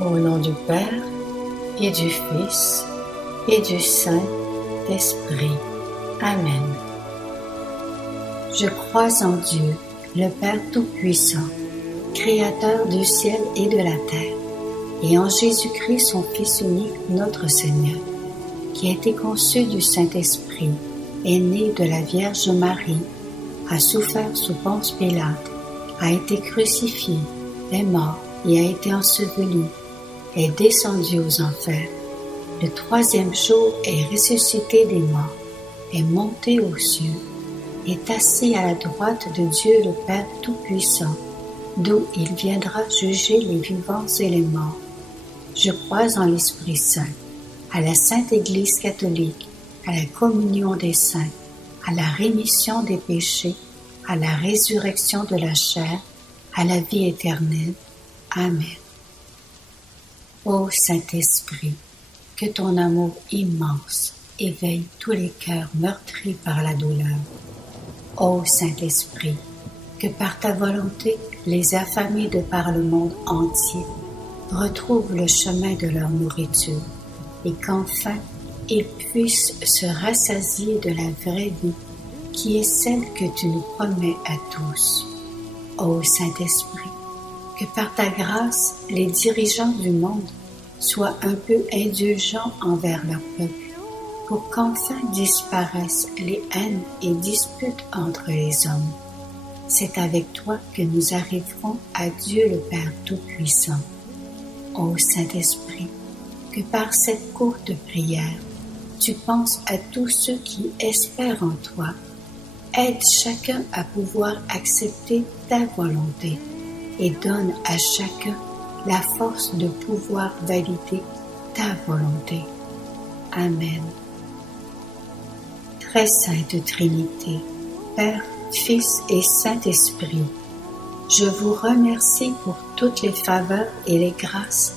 Au nom du Père, et du Fils, et du Saint-Esprit. Amen. Je crois en Dieu, le Père Tout-Puissant, Créateur du ciel et de la terre, et en Jésus-Christ, son Fils unique, notre Seigneur, qui a été conçu du Saint-Esprit, est né de la Vierge Marie, a souffert sous Ponce Pilate, a été crucifié, est mort et a été enseveli, est descendu aux enfers. Le troisième jour est ressuscité des morts, est monté aux cieux, est assis à la droite de Dieu le Père Tout-Puissant, d'où il viendra juger les vivants et les morts. Je crois en l'Esprit Saint, à la Sainte Église catholique, à la communion des saints, à la rémission des péchés, à la résurrection de la chair, à la vie éternelle. Amen. Ô Saint-Esprit, que ton amour immense éveille tous les cœurs meurtris par la douleur. Ô Saint-Esprit, que par ta volonté, les affamés de par le monde entier retrouvent le chemin de leur nourriture et qu'enfin ils puissent se rassasier de la vraie vie qui est celle que tu nous promets à tous. Ô Saint-Esprit, que par ta grâce, les dirigeants du monde soient un peu indulgents envers leur peuple, pour qu'enfin disparaissent les haines et disputes entre les hommes. C'est avec toi que nous arriverons à Dieu le Père Tout-Puissant. Ô Saint-Esprit, que par cette courte prière, tu penses à tous ceux qui espèrent en toi. Aide chacun à pouvoir accepter ta volonté et donne à chacun la force de pouvoir valider ta volonté. Amen. Très sainte Trinité, Père, Fils et Saint-Esprit, je vous remercie pour toutes les faveurs et les grâces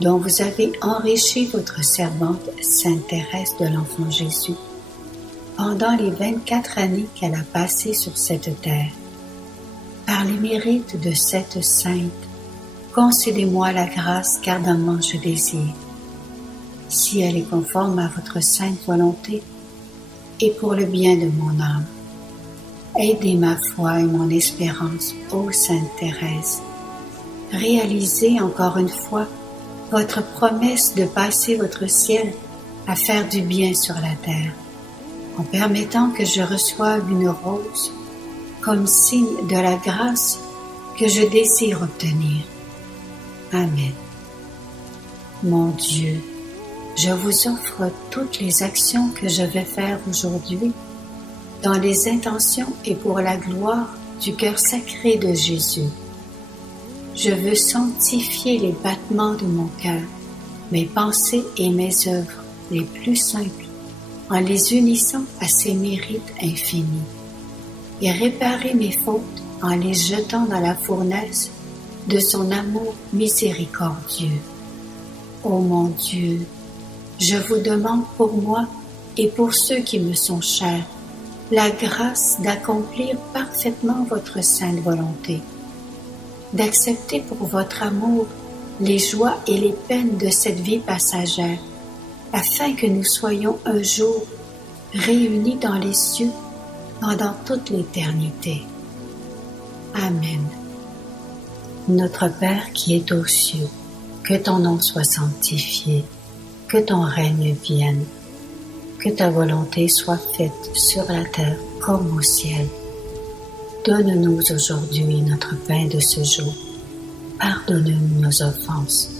dont vous avez enrichi votre servante Sainte Thérèse de l'Enfant Jésus pendant les 24 années qu'elle a passées sur cette terre. Par les mérites de cette sainte, concédez-moi la grâce qu'ardemment je désire. Si elle est conforme à votre sainte volonté et pour le bien de mon âme, aidez ma foi et mon espérance, ô Sainte Thérèse. Réalisez encore une fois votre promesse de passer votre ciel à faire du bien sur la terre, en permettant que je reçoive une rose comme signe de la grâce que je désire obtenir. Amen. Mon Dieu, je vous offre toutes les actions que je vais faire aujourd'hui dans les intentions et pour la gloire du cœur sacré de Jésus. Je veux sanctifier les battements de mon cœur, mes pensées et mes œuvres les plus simples, en les unissant à ses mérites infinis, et réparer mes fautes en les jetant dans la fournaise de son amour miséricordieux. Ô mon Dieu, je vous demande pour moi et pour ceux qui me sont chers la grâce d'accomplir parfaitement votre sainte volonté, d'accepter pour votre amour les joies et les peines de cette vie passagère, afin que nous soyons un jour réunis dans les cieux pendant toute l'éternité. Amen. Notre Père qui es aux cieux, que ton nom soit sanctifié, que ton règne vienne, que ta volonté soit faite sur la terre comme au ciel. Donne-nous aujourd'hui notre pain de ce jour. Pardonne-nous nos offenses,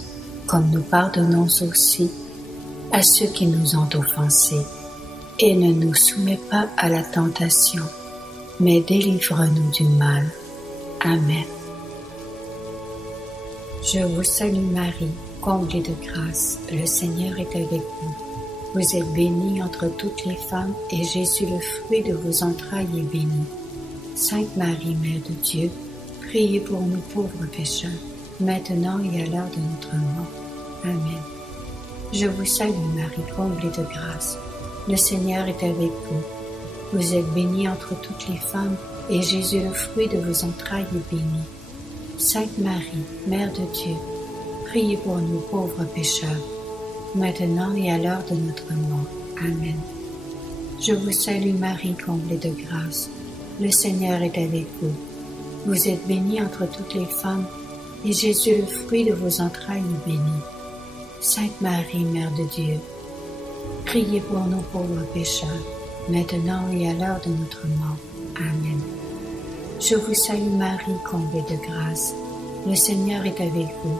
comme nous pardonnons aussi à ceux qui nous ont offensés. Et ne nous soumets pas à la tentation, mais délivre-nous du mal. Amen. Je vous salue Marie, comblée de grâce, le Seigneur est avec vous. Vous êtes bénie entre toutes les femmes, et Jésus, le fruit de vos entrailles, est béni. Sainte Marie, Mère de Dieu, priez pour nous pauvres pécheurs, maintenant et à l'heure de notre mort. Amen. Je vous salue Marie, comblée de grâce, le Seigneur est avec vous. Vous êtes bénie entre toutes les femmes, et Jésus, le fruit de vos entrailles, est béni. Sainte Marie, Mère de Dieu, priez pour nous pauvres pécheurs, maintenant et à l'heure de notre mort. Amen. Je vous salue Marie, comblée de grâce. Le Seigneur est avec vous. Vous êtes bénie entre toutes les femmes, et Jésus, le fruit de vos entrailles, est béni. Sainte Marie, Mère de Dieu, priez pour nous pauvres pécheurs, maintenant et à l'heure de notre mort. Amen. Je vous salue Marie, comblée de grâce. Le Seigneur est avec vous.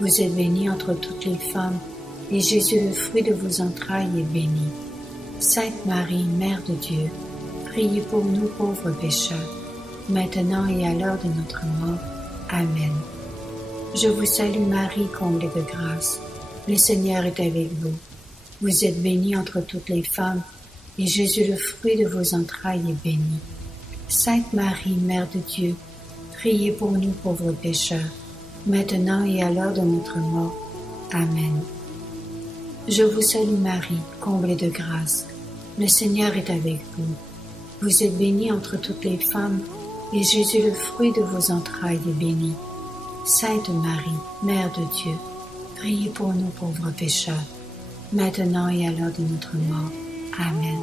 Vous êtes bénie entre toutes les femmes, et Jésus, le fruit de vos entrailles, est béni. Sainte Marie, Mère de Dieu, priez pour nous pauvres pécheurs, maintenant et à l'heure de notre mort. Amen. Je vous salue Marie, comblée de grâce. Le Seigneur est avec vous. Vous êtes bénie entre toutes les femmes, et Jésus, le fruit de vos entrailles, est béni. Sainte Marie, Mère de Dieu, priez pour nous pauvres pécheurs, maintenant et à l'heure de notre mort. Amen. Je vous salue Marie, comblée de grâce. Le Seigneur est avec vous. Vous êtes bénie entre toutes les femmes, et Jésus, le fruit de vos entrailles, est béni. Sainte Marie, Mère de Dieu, priez pour nous pauvres pécheurs, maintenant et à l'heure de notre mort. Amen.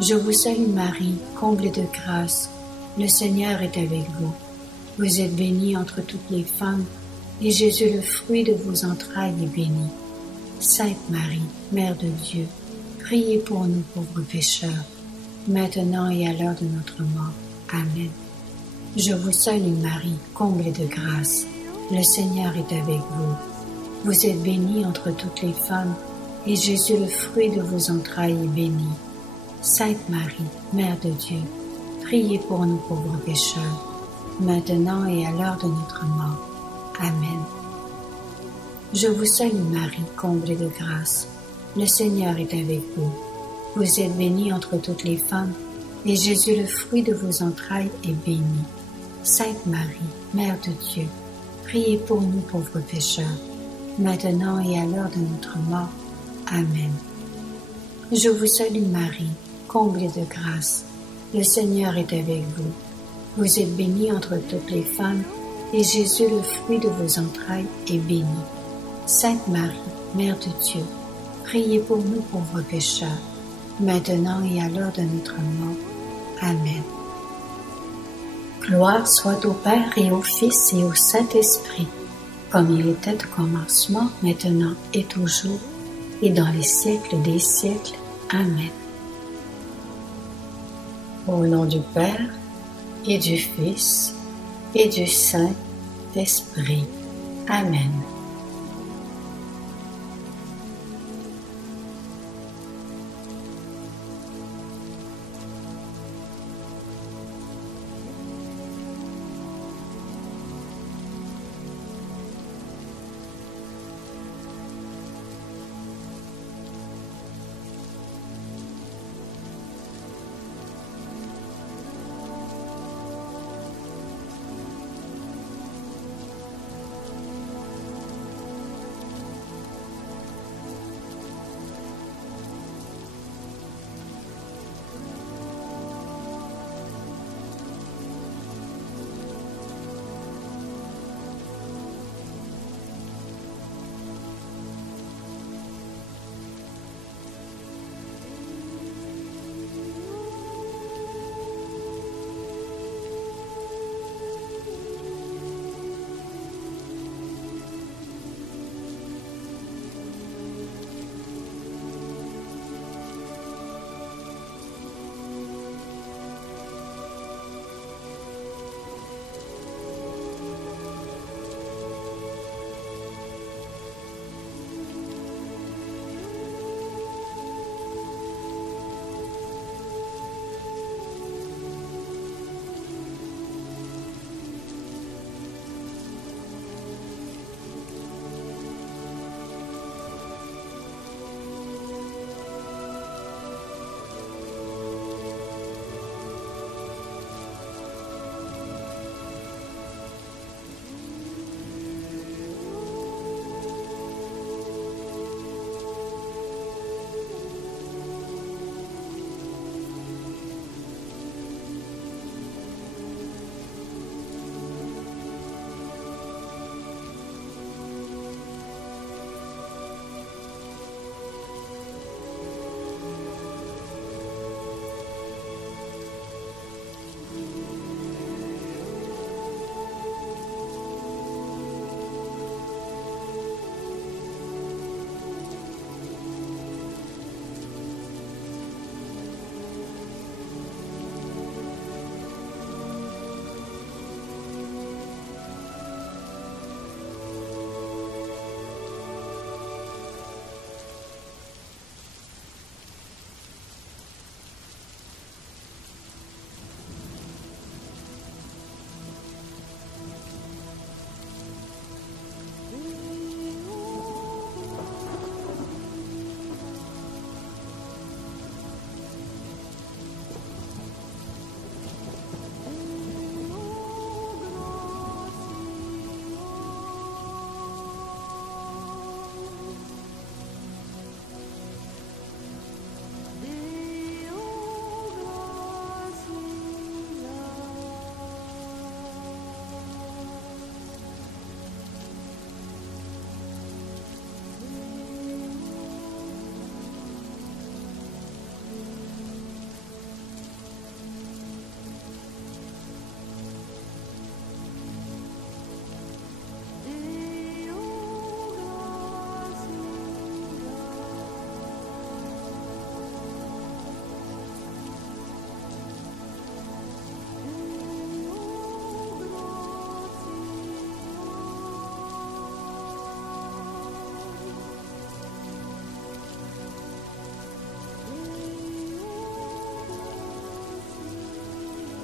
Je vous salue Marie, comblée de grâce. Le Seigneur est avec vous. Vous êtes bénie entre toutes les femmes, et Jésus, le fruit de vos entrailles, est béni. Sainte Marie, Mère de Dieu, priez pour nous pauvres pécheurs, maintenant et à l'heure de notre mort. Amen. Je vous salue Marie, comblée de grâce. Le Seigneur est avec vous. Vous êtes bénie entre toutes les femmes, et Jésus, le fruit de vos entrailles, est béni. Sainte Marie, Mère de Dieu, priez pour nous pauvres pécheurs, maintenant et à l'heure de notre mort. Amen. Je vous salue Marie, comblée de grâce. Le Seigneur est avec vous. Vous êtes bénie entre toutes les femmes, et Jésus, le fruit de vos entrailles, est béni. Sainte Marie, Mère de Dieu, priez pour nous pauvres pécheurs, maintenant et à l'heure de notre mort. Amen. Je vous salue Marie, comblée de grâce. Le Seigneur est avec vous. Vous êtes bénie entre toutes les femmes, et Jésus, le fruit de vos entrailles, est béni. Sainte Marie, Mère de Dieu, priez pour nous pauvres pécheurs, maintenant et à l'heure de notre mort. Amen. Gloire soit au Père et au Fils et au Saint-Esprit, comme il était au commencement, maintenant et toujours, et dans les siècles des siècles. Amen. Au nom du Père, et du Fils, et du Saint-Esprit. Amen.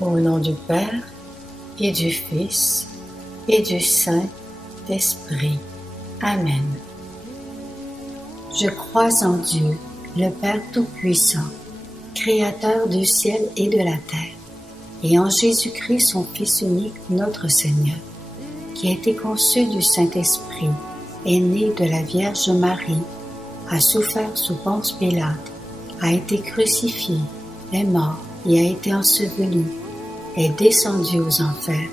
Au nom du Père, et du Fils, et du Saint-Esprit. Amen. Je crois en Dieu, le Père Tout-Puissant, Créateur du ciel et de la terre, et en Jésus-Christ, son Fils unique, notre Seigneur, qui a été conçu du Saint-Esprit, est né de la Vierge Marie, a souffert sous Ponce Pilate, a été crucifié, est mort et a été enseveli, est descendu aux enfers.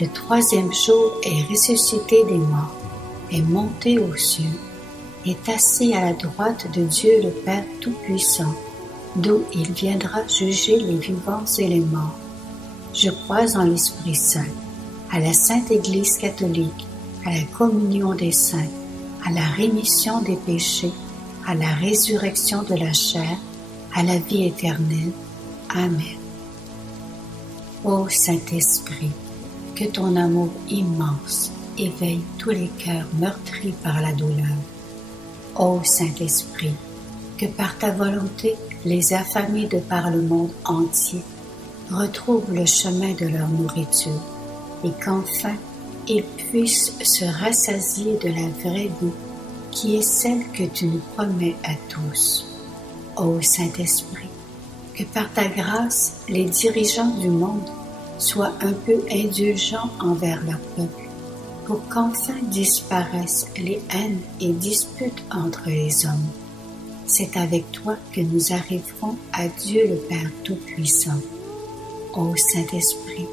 Le troisième jour est ressuscité des morts, est monté aux cieux, est assis à la droite de Dieu le Père Tout-Puissant, d'où il viendra juger les vivants et les morts. Je crois en l'Esprit Saint, à la Sainte Église catholique, à la communion des saints, à la rémission des péchés, à la résurrection de la chair, à la vie éternelle. Amen. Ô Saint-Esprit, que ton amour immense éveille tous les cœurs meurtris par la douleur. Ô Saint-Esprit, que par ta volonté, les affamés de par le monde entier retrouvent le chemin de leur nourriture et qu'enfin ils puissent se rassasier de la vraie vie qui est celle que tu nous promets à tous. Ô Saint-Esprit, que par ta grâce, les dirigeants du monde soient un peu indulgents envers leur peuple, pour qu'enfin disparaissent les haines et disputes entre les hommes. C'est avec toi que nous arriverons à Dieu le Père Tout-Puissant. Ô Saint-Esprit,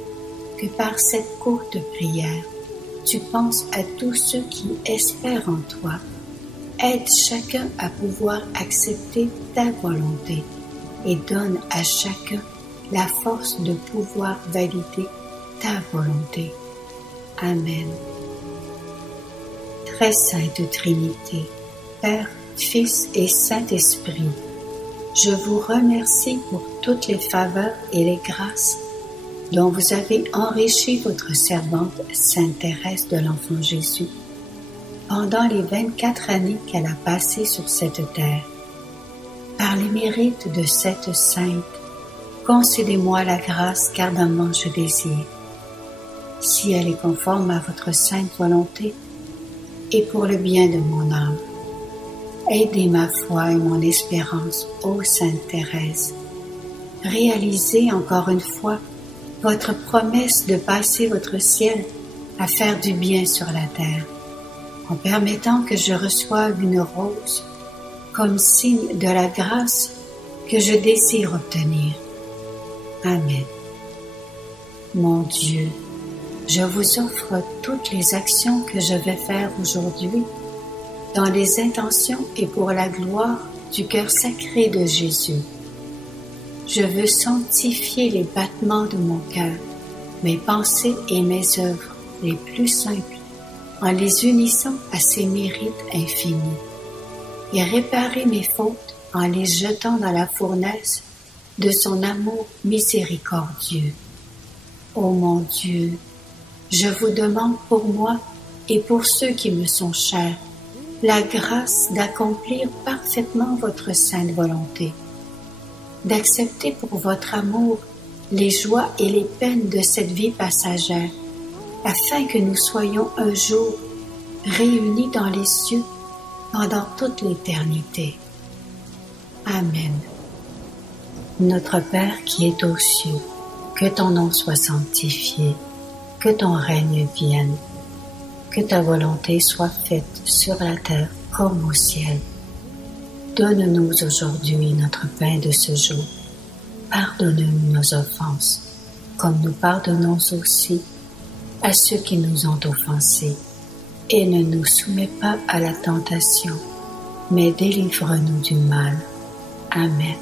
que par cette courte prière, tu penses à tous ceux qui espèrent en toi. Aide chacun à pouvoir accepter ta volonté et donne à chacun la force de pouvoir valider ta volonté. Amen. Très sainte Trinité, Père, Fils et Saint-Esprit, je vous remercie pour toutes les faveurs et les grâces dont vous avez enrichi votre servante Sainte Thérèse de l'Enfant Jésus pendant les 24 années qu'elle a passées sur cette terre. Par les mérites de cette sainte, concédez-moi la grâce qu'ardemment je désire. Si elle est conforme à votre sainte volonté et pour le bien de mon âme, aidez ma foi et mon espérance, ô Sainte Thérèse. Réalisez encore une fois votre promesse de passer votre ciel à faire du bien sur la terre, en permettant que je reçoive une rose comme signe de la grâce que je désire obtenir. Amen. Mon Dieu, je vous offre toutes les actions que je vais faire aujourd'hui dans les intentions et pour la gloire du cœur sacré de Jésus. Je veux sanctifier les battements de mon cœur, mes pensées et mes œuvres les plus simples, en les unissant à ses mérites infinis, et réparer mes fautes en les jetant dans la fournaise de son amour miséricordieux. Ô mon Dieu, je vous demande pour moi et pour ceux qui me sont chers, la grâce d'accomplir parfaitement votre sainte volonté, d'accepter pour votre amour les joies et les peines de cette vie passagère, afin que nous soyons un jour réunis dans les cieux pendant toute l'éternité. Amen. Notre Père qui es aux cieux, que ton nom soit sanctifié, que ton règne vienne, que ta volonté soit faite sur la terre comme au ciel. Donne-nous aujourd'hui notre pain de ce jour. Pardonne-nous nos offenses, comme nous pardonnons aussi à ceux qui nous ont offensés. Et ne nous soumets pas à la tentation, mais délivre-nous du mal. Amen.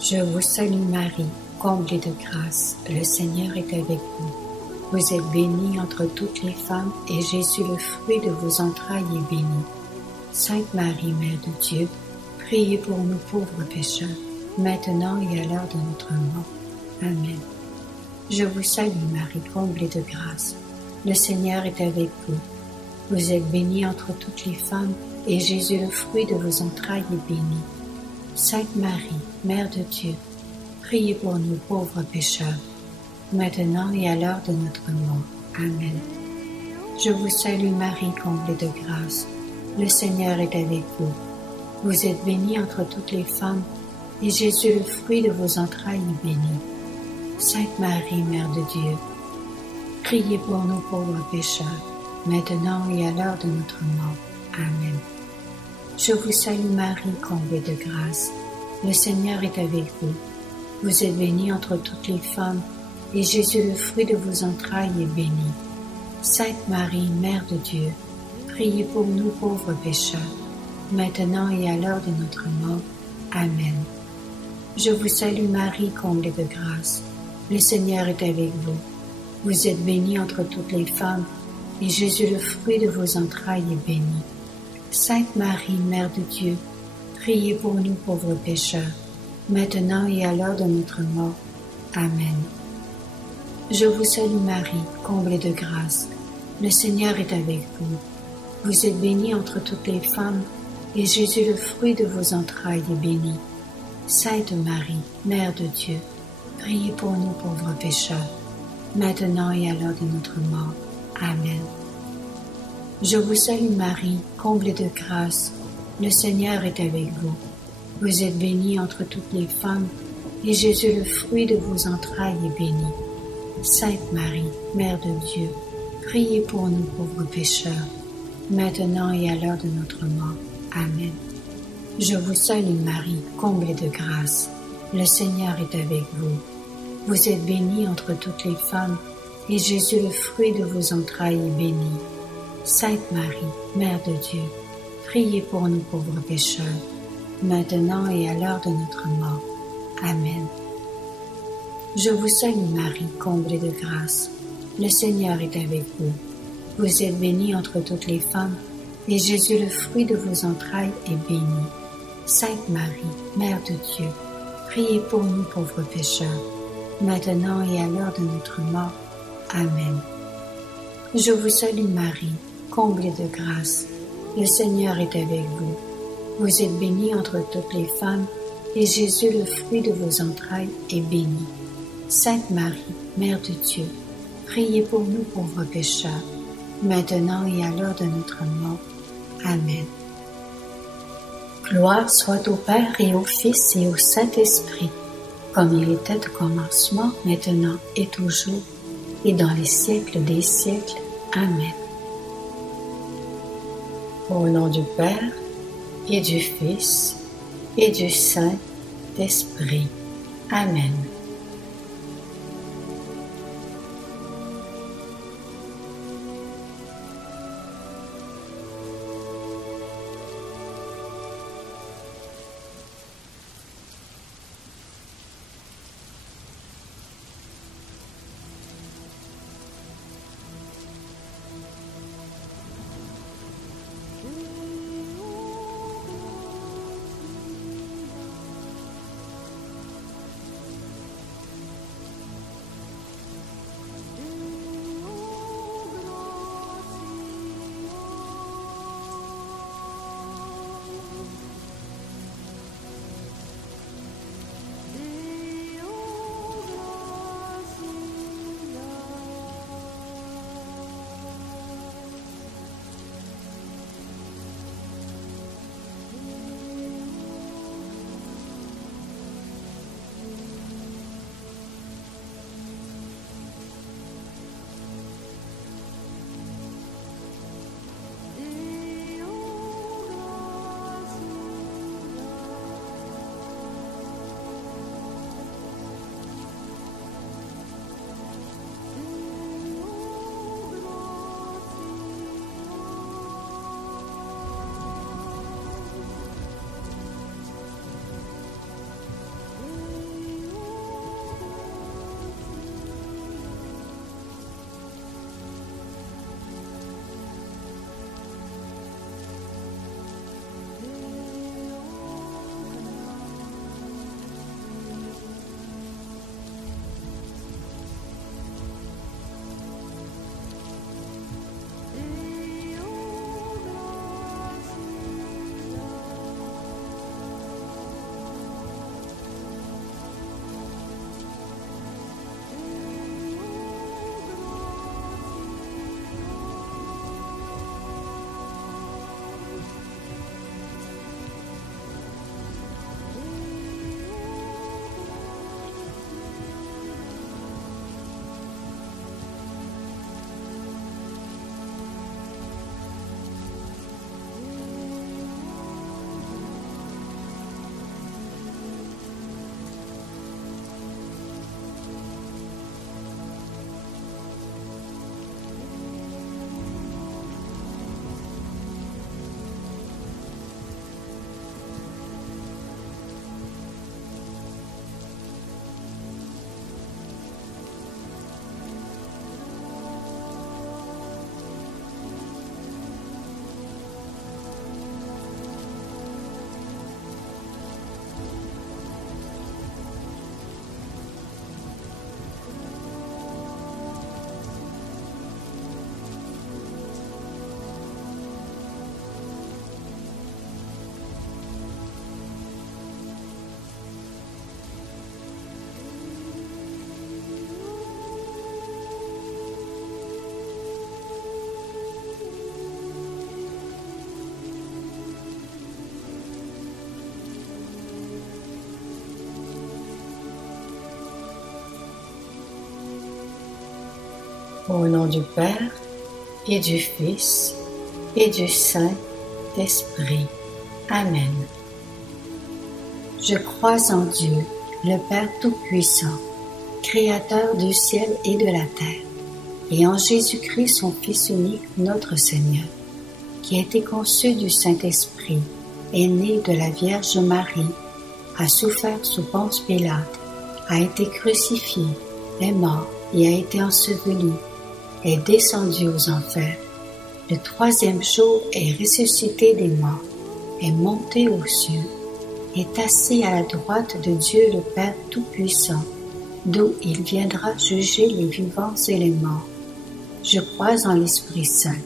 Je vous salue Marie, comblée de grâce, le Seigneur est avec vous. Vous êtes bénie entre toutes les femmes, et Jésus, le fruit de vos entrailles, est béni. Sainte Marie, Mère de Dieu, priez pour nous pauvres pécheurs, maintenant et à l'heure de notre mort. Amen. Je vous salue Marie, comblée de grâce, le Seigneur est avec vous. Vous êtes bénie entre toutes les femmes, et Jésus, le fruit de vos entrailles, est béni. Sainte Marie, Mère de Dieu, priez pour nous pauvres pécheurs, maintenant et à l'heure de notre mort. Amen. Je vous salue Marie, comblée de grâce. Le Seigneur est avec vous. Vous êtes bénie entre toutes les femmes, et Jésus, le fruit de vos entrailles, est béni. Sainte Marie, Mère de Dieu, priez pour nous pauvres pécheurs, maintenant et à l'heure de notre mort. Amen. Je vous salue Marie, comblée de grâce. Le Seigneur est avec vous. Vous êtes bénie entre toutes les femmes, et Jésus, le fruit de vos entrailles, est béni. Sainte Marie, Mère de Dieu, priez pour nous pauvres pécheurs, maintenant et à l'heure de notre mort. Amen. Je vous salue Marie, comblée de grâce. Le Seigneur est avec vous. Vous êtes bénie entre toutes les femmes, et Jésus, le fruit de vos entrailles, est béni. Sainte Marie, Mère de Dieu, priez pour nous pauvres pécheurs, maintenant et à l'heure de notre mort. Amen. Je vous salue Marie, comblée de grâce. Le Seigneur est avec vous. Vous êtes bénie entre toutes les femmes, et Jésus, le fruit de vos entrailles, est béni. Sainte Marie, Mère de Dieu, priez pour nous pauvres pécheurs, maintenant et à l'heure de notre mort. Amen. Je vous salue Marie, comblée de grâce. Le Seigneur est avec vous. Vous êtes bénie entre toutes les femmes, et Jésus, le fruit de vos entrailles, est béni. Sainte Marie, Mère de Dieu, priez pour nous pauvres pécheurs, maintenant et à l'heure de notre mort. Amen. Je vous salue Marie, comblée de grâce. Le Seigneur est avec vous. Vous êtes bénie entre toutes les femmes, et Jésus, le fruit de vos entrailles, est béni. Sainte Marie, Mère de Dieu, priez pour nous pauvres pécheurs, maintenant et à l'heure de notre mort. Amen. Je vous salue Marie, comblée de grâce. Le Seigneur est avec vous. Vous êtes bénie entre toutes les femmes, et Jésus, le fruit de vos entrailles, est béni. Sainte Marie, Mère de Dieu, priez pour nous pauvres pécheurs, maintenant et à l'heure de notre mort. Amen. Je vous salue Marie, comblée de grâce. Le Seigneur est avec vous. Vous êtes bénie entre toutes les femmes, et Jésus, le fruit de vos entrailles, est béni. Sainte Marie, Mère de Dieu, priez pour nous pauvres pécheurs, maintenant et à l'heure de notre mort. Amen. Gloire soit au Père et au Fils et au Saint-Esprit, comme il était au commencement, maintenant et toujours, et dans les siècles des siècles. Amen. Au nom du Père, et du Fils, et du Saint-Esprit. Amen. Au nom du Père, et du Fils, et du Saint-Esprit. Amen. Je crois en Dieu, le Père Tout-Puissant, Créateur du ciel et de la terre, et en Jésus-Christ, son Fils unique, notre Seigneur, qui a été conçu du Saint-Esprit, est né de la Vierge Marie, a souffert sous Ponce Pilate, a été crucifié, est mort et a été enseveli, est descendu aux enfers. Le troisième jour est ressuscité des morts, est monté aux cieux, est assis à la droite de Dieu le Père Tout-Puissant, d'où il viendra juger les vivants et les morts. Je crois en l'Esprit Saint,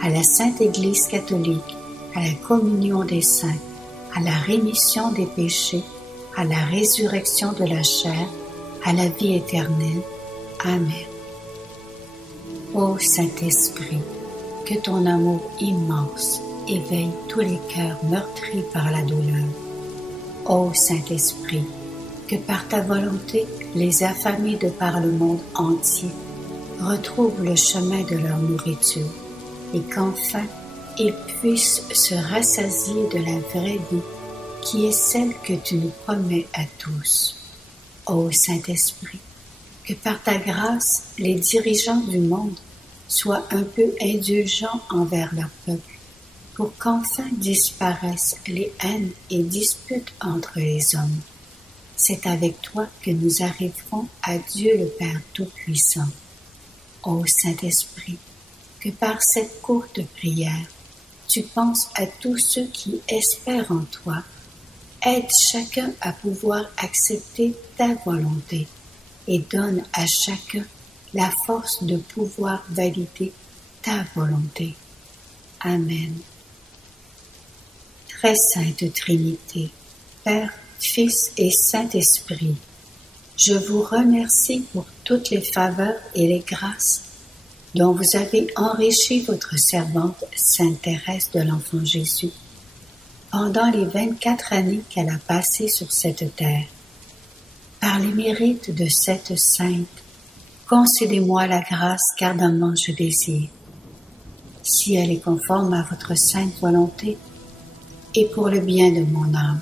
à la Sainte Église catholique, à la communion des saints, à la rémission des péchés, à la résurrection de la chair, à la vie éternelle. Amen. Ô Saint-Esprit, que ton amour immense éveille tous les cœurs meurtris par la douleur. Ô Saint-Esprit, que par ta volonté, les affamés de par le monde entier retrouvent le chemin de leur nourriture et qu'enfin ils puissent se rassasier de la vraie vie qui est celle que tu nous promets à tous. Ô Saint-Esprit, que par ta grâce, les dirigeants du monde soient un peu indulgents envers leur peuple, pour qu'enfin disparaissent les haines et disputes entre les hommes. C'est avec toi que nous arriverons à Dieu le Père Tout-Puissant. Ô Saint-Esprit, que par cette courte prière, tu penses à tous ceux qui espèrent en toi. Aide chacun à pouvoir accepter ta volonté et donne à chacun la force de pouvoir valider ta volonté. Amen. Très sainte Trinité, Père, Fils et Saint-Esprit, je vous remercie pour toutes les faveurs et les grâces dont vous avez enrichi votre servante Sainte Thérèse de l'Enfant Jésus pendant les 24 années qu'elle a passées sur cette terre. Par les mérites de cette sainte, concédez-moi la grâce qu'ardemment je désire. Si elle est conforme à votre sainte volonté et pour le bien de mon âme,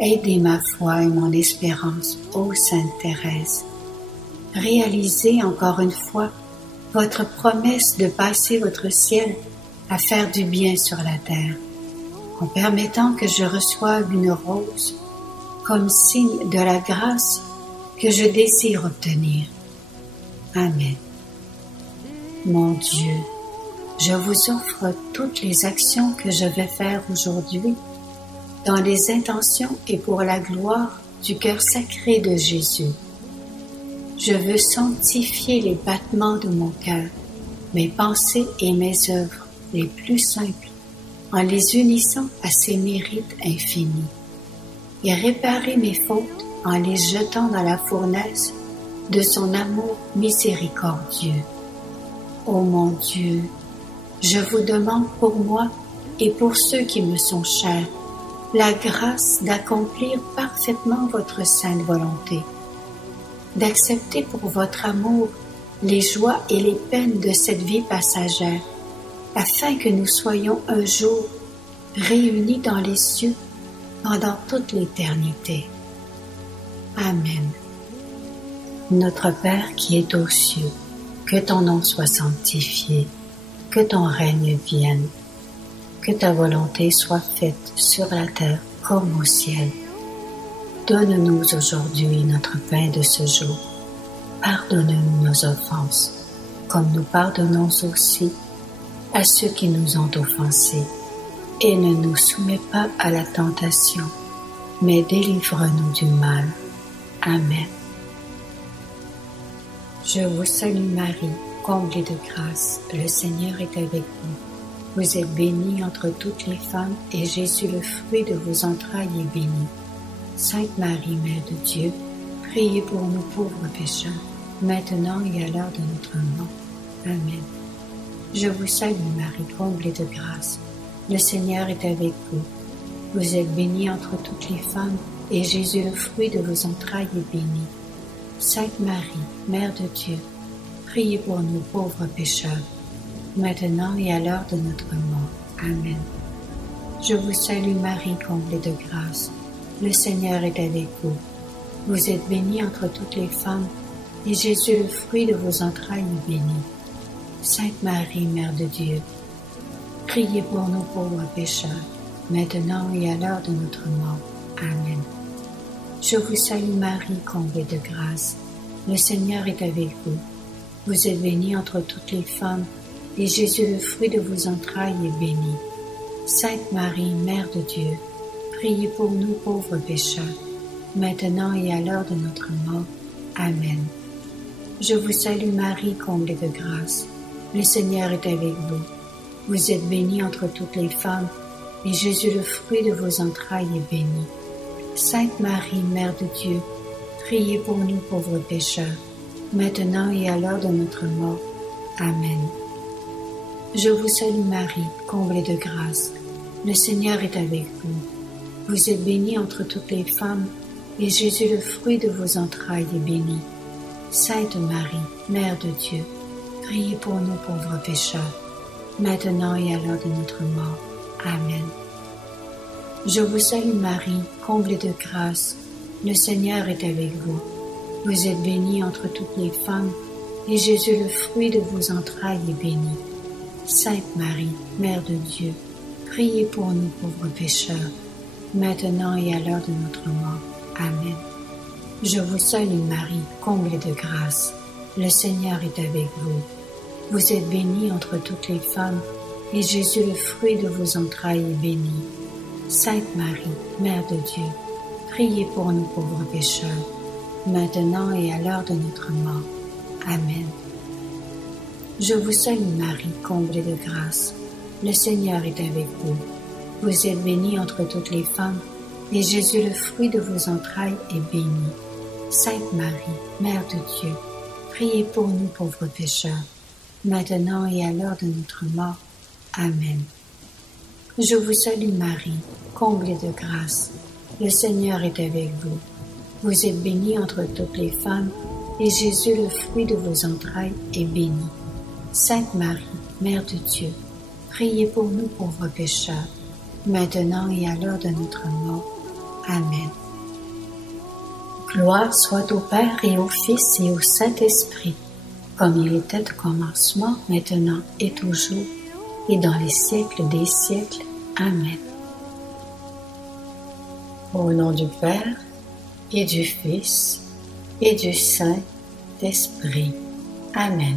aidez ma foi et mon espérance, ô Sainte Thérèse. Réalisez encore une fois votre promesse de passer votre ciel à faire du bien sur la terre, en permettant que je reçoive une rose comme signe de la grâce que je désire obtenir. Amen. Mon Dieu, je vous offre toutes les actions que je vais faire aujourd'hui dans les intentions et pour la gloire du cœur sacré de Jésus. Je veux sanctifier les battements de mon cœur, mes pensées et mes œuvres les plus simples, en les unissant à ses mérites infinis, et réparer mes fautes en les jetant dans la fournaise de son amour miséricordieux. Ô mon Dieu, je vous demande pour moi et pour ceux qui me sont chers, la grâce d'accomplir parfaitement votre sainte volonté, d'accepter pour votre amour les joies et les peines de cette vie passagère, afin que nous soyons un jour réunis dans les cieux pendant toute l'éternité. Amen. Notre Père qui es aux cieux, que ton nom soit sanctifié, que ton règne vienne, que ta volonté soit faite sur la terre comme au ciel. Donne-nous aujourd'hui notre pain de ce jour. Pardonne-nous nos offenses, comme nous pardonnons aussi à ceux qui nous ont offensés. Et ne nous soumets pas à la tentation, mais délivre-nous du mal. Amen. Je vous salue Marie, comblée de grâce, le Seigneur est avec vous. Vous êtes bénie entre toutes les femmes, et Jésus, le fruit de vos entrailles, est béni. Sainte Marie, Mère de Dieu, priez pour nous pauvres pécheurs, maintenant et à l'heure de notre mort. Amen. Je vous salue Marie, comblée de grâce, le Seigneur est avec vous. Vous êtes bénie entre toutes les femmes, et Jésus, le fruit de vos entrailles, est béni. Sainte Marie, Mère de Dieu, priez pour nous pauvres pécheurs, maintenant et à l'heure de notre mort. Amen. Je vous salue Marie, comblée de grâce. Le Seigneur est avec vous. Vous êtes bénie entre toutes les femmes, et Jésus, le fruit de vos entrailles, est béni. Sainte Marie, Mère de Dieu, priez pour nous pauvres pécheurs, maintenant et à l'heure de notre mort. Amen. Je vous salue Marie, comblée de grâce. Le Seigneur est avec vous. Vous êtes bénie entre toutes les femmes, et Jésus, le fruit de vos entrailles, est béni. Sainte Marie, Mère de Dieu, priez pour nous pauvres pécheurs, maintenant et à l'heure de notre mort. Amen. Je vous salue Marie, comblée de grâce. Le Seigneur est avec vous. Vous êtes bénie entre toutes les femmes, et Jésus, le fruit de vos entrailles, est béni. Sainte Marie, Mère de Dieu, priez pour nous pauvres pécheurs, maintenant et à l'heure de notre mort. Amen. Je vous salue Marie, comblée de grâce. Le Seigneur est avec vous. Vous êtes bénie entre toutes les femmes, et Jésus, le fruit de vos entrailles, est béni. Sainte Marie, Mère de Dieu, priez pour nous pauvres pécheurs, maintenant et à l'heure de notre mort. Amen. Je vous salue Marie, comblée de grâce. Le Seigneur est avec vous. Vous êtes bénie entre toutes les femmes, et Jésus, le fruit de vos entrailles, est béni. Sainte Marie, Mère de Dieu, priez pour nous pauvres pécheurs, maintenant et à l'heure de notre mort. Amen. Je vous salue Marie, comblée de grâce. Le Seigneur est avec vous. Vous êtes bénie entre toutes les femmes, et Jésus, le fruit de vos entrailles, est béni. Sainte Marie, Mère de Dieu, priez pour nous pauvres pécheurs, maintenant et à l'heure de notre mort. Amen. Je vous salue Marie, comblée de grâce. Le Seigneur est avec vous. Vous êtes bénie entre toutes les femmes, et Jésus, le fruit de vos entrailles, est béni. Sainte Marie, Mère de Dieu, priez pour nous pauvres pécheurs, maintenant et à l'heure de notre mort. Amen. Je vous salue Marie, comblée de grâce. Le Seigneur est avec vous. Vous êtes bénie entre toutes les femmes, et Jésus, le fruit de vos entrailles, est béni. Sainte Marie, Mère de Dieu, priez pour nous pauvres pécheurs, maintenant et à l'heure de notre mort. Amen. Gloire soit au Père et au Fils et au Saint-Esprit, comme il était au commencement, maintenant et toujours, et dans les siècles des siècles. Amen. Au nom du Père, et du Fils, et du Saint-Esprit. Amen.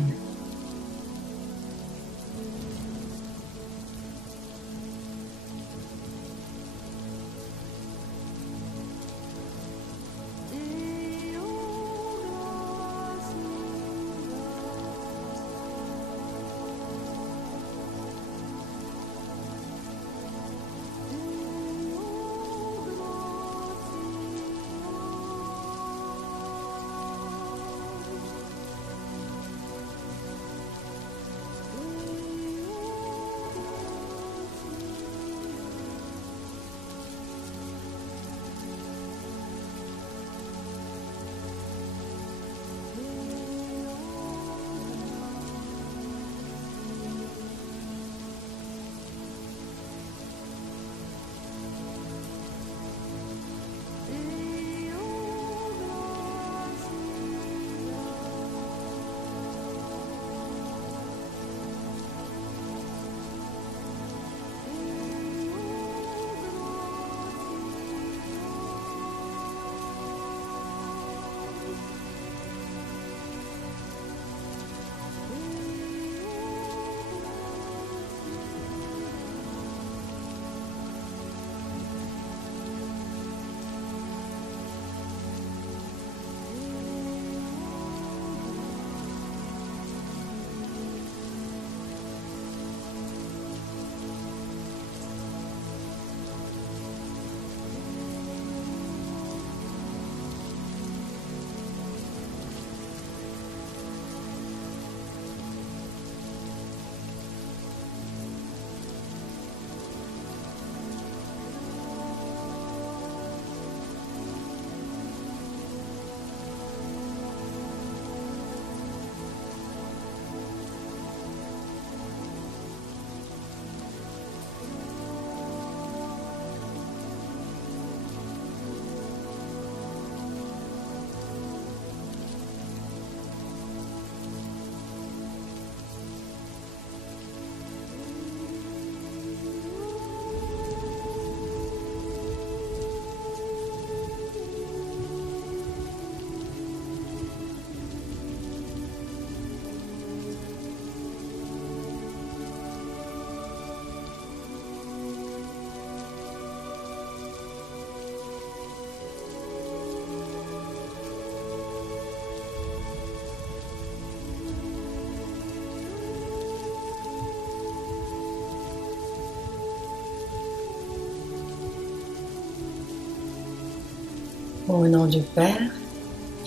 Au nom du Père,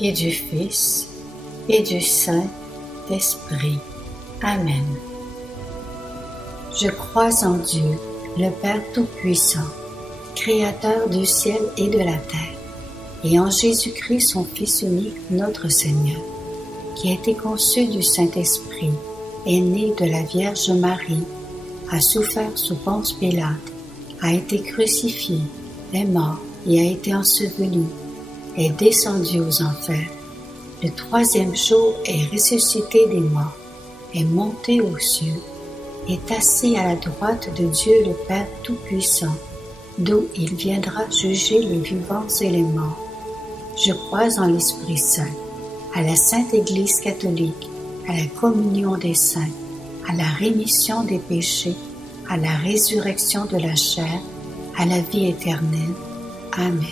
et du Fils, et du Saint-Esprit. Amen. Je crois en Dieu, le Père Tout-Puissant, Créateur du ciel et de la terre, et en Jésus-Christ, son Fils unique, notre Seigneur, qui a été conçu du Saint-Esprit, est né de la Vierge Marie, a souffert sous Ponce Pilate, a été crucifié, est mort et a été enseveli, est descendu aux enfers. Le troisième jour est ressuscité des morts, est monté aux cieux, est assis à la droite de Dieu le Père Tout-Puissant, d'où il viendra juger les vivants et les morts. Je crois en l'Esprit Saint, à la Sainte Église catholique, à la communion des saints, à la rémission des péchés, à la résurrection de la chair, à la vie éternelle. Amen.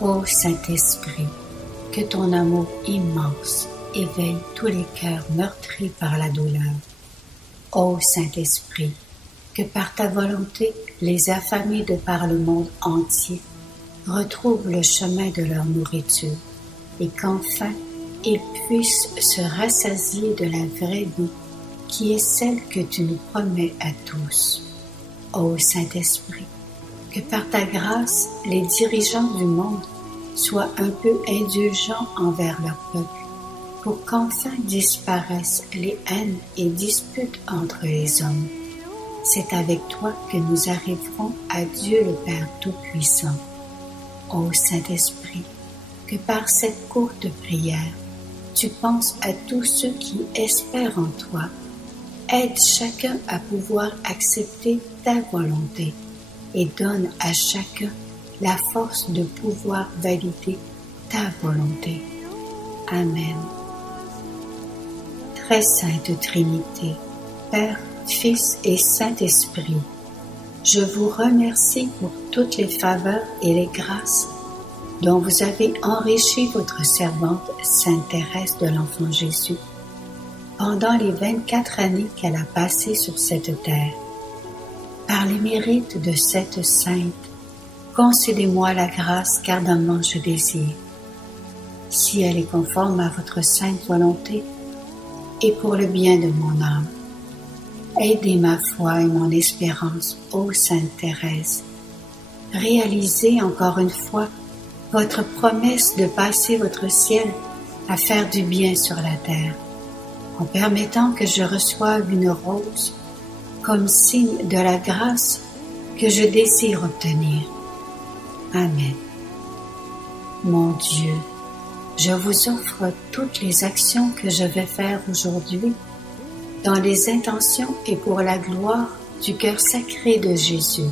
Ô Saint-Esprit, que ton amour immense éveille tous les cœurs meurtris par la douleur. Ô Saint-Esprit, que par ta volonté, les affamés de par le monde entier retrouvent le chemin de leur nourriture et qu'enfin ils puissent se rassasier de la vraie vie qui est celle que tu nous promets à tous. Ô Saint-Esprit, que par ta grâce, les dirigeants du monde soient un peu indulgents envers leur peuple, pour qu'enfin disparaissent les haines et disputes entre les hommes. C'est avec toi que nous arriverons à Dieu le Père Tout-Puissant. Ô Saint-Esprit, que par cette courte prière, tu penses à tous ceux qui espèrent en toi. Aide chacun à pouvoir accepter ta volonté et donne à chacun la force de pouvoir valider ta volonté. Amen. Très sainte Trinité, Père, Fils et Saint-Esprit, je vous remercie pour toutes les faveurs et les grâces dont vous avez enrichi votre servante Sainte Thérèse de l'Enfant Jésus pendant les 24 années qu'elle a passées sur cette terre. Par les mérites de cette sainte, concédez-moi la grâce qu'ardemment je désire. Si elle est conforme à votre sainte volonté et pour le bien de mon âme, aidez ma foi et mon espérance, ô Sainte Thérèse. Réalisez encore une fois votre promesse de passer votre ciel à faire du bien sur la terre, en permettant que je reçoive une rose comme signe de la grâce que je désire obtenir. Amen. Mon Dieu, je vous offre toutes les actions que je vais faire aujourd'hui dans les intentions et pour la gloire du cœur sacré de Jésus.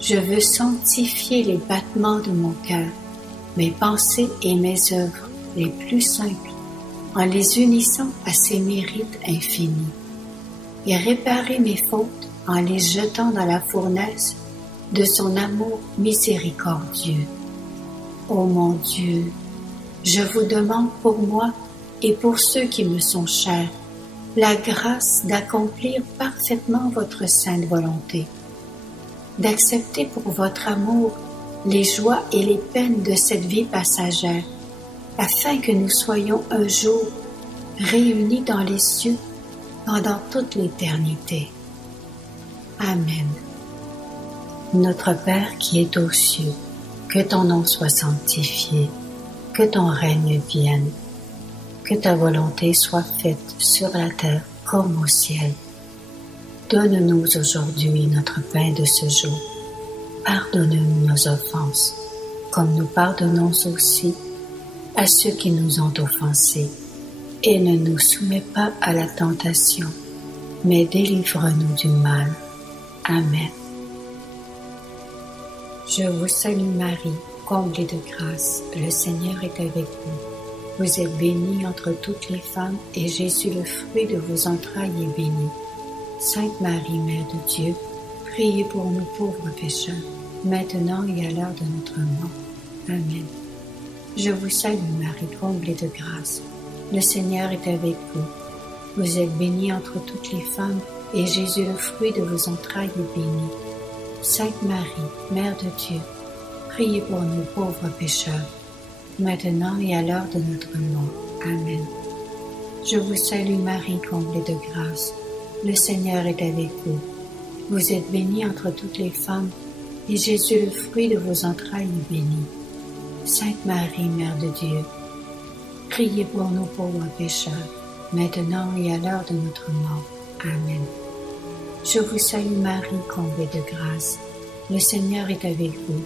Je veux sanctifier les battements de mon cœur, mes pensées et mes œuvres les plus simples, en les unissant à ses mérites infinis, et réparer mes fautes en les jetant dans la fournaise de son amour miséricordieux. Ô mon Dieu, je vous demande pour moi et pour ceux qui me sont chers, la grâce d'accomplir parfaitement votre sainte volonté, d'accepter pour votre amour les joies et les peines de cette vie passagère, afin que nous soyons un jour réunis dans les cieux pendant toute l'éternité. Amen. Notre Père qui es aux cieux, que ton nom soit sanctifié, que ton règne vienne, que ta volonté soit faite sur la terre comme au ciel. Donne-nous aujourd'hui notre pain de ce jour. Pardonne-nous nos offenses, comme nous pardonnons aussi à ceux qui nous ont offensés. Et ne nous soumets pas à la tentation, mais délivre-nous du mal. Amen. Je vous salue Marie, comblée de grâce, le Seigneur est avec vous. Vous êtes bénie entre toutes les femmes, et Jésus, le fruit de vos entrailles, est béni. Sainte Marie, Mère de Dieu, priez pour nous pauvres pécheurs, maintenant et à l'heure de notre mort. Amen. Je vous salue Marie, comblée de grâce, le Seigneur est avec vous. Vous êtes bénie entre toutes les femmes, et Jésus, le fruit de vos entrailles, est béni. Sainte Marie, Mère de Dieu, priez pour nous pauvres pécheurs, maintenant et à l'heure de notre mort. Amen. Je vous salue Marie, comblée de grâce. Le Seigneur est avec vous. Vous êtes bénie entre toutes les femmes, et Jésus, le fruit de vos entrailles, est béni. Sainte Marie, Mère de Dieu, priez pour nous pauvres pécheurs, maintenant et à l'heure de notre mort. Amen. Je vous salue Marie, comblée de grâce. Le Seigneur est avec vous.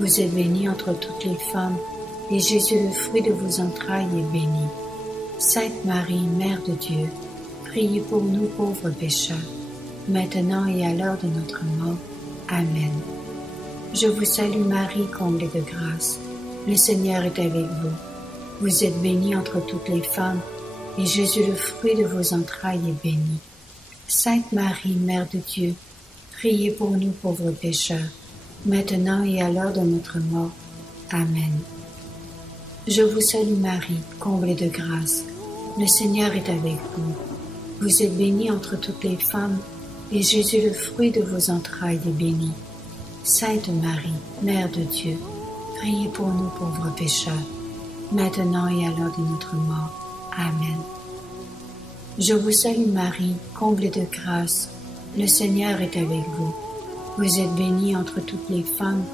Vous êtes bénie entre toutes les femmes, et Jésus, le fruit de vos entrailles, est béni. Sainte Marie, Mère de Dieu, priez pour nous pauvres pécheurs, maintenant et à l'heure de notre mort. Amen. Je vous salue Marie, comblée de grâce. Le Seigneur est avec vous. Vous êtes bénie entre toutes les femmes, et Jésus, le fruit de vos entrailles, est béni. Sainte Marie, Mère de Dieu, priez pour nous pauvres pécheurs, maintenant et à l'heure de notre mort. Amen. Je vous salue Marie, comblée de grâce. Le Seigneur est avec vous. Vous êtes bénie entre toutes les femmes, et Jésus, le fruit de vos entrailles, est béni. Sainte Marie, Mère de Dieu, priez pour nous pauvres pécheurs, maintenant et à l'heure de notre mort. Amen. Je vous salue Marie, comblée de grâce. Le Seigneur est avec vous. Vous êtes bénie entre toutes les femmes,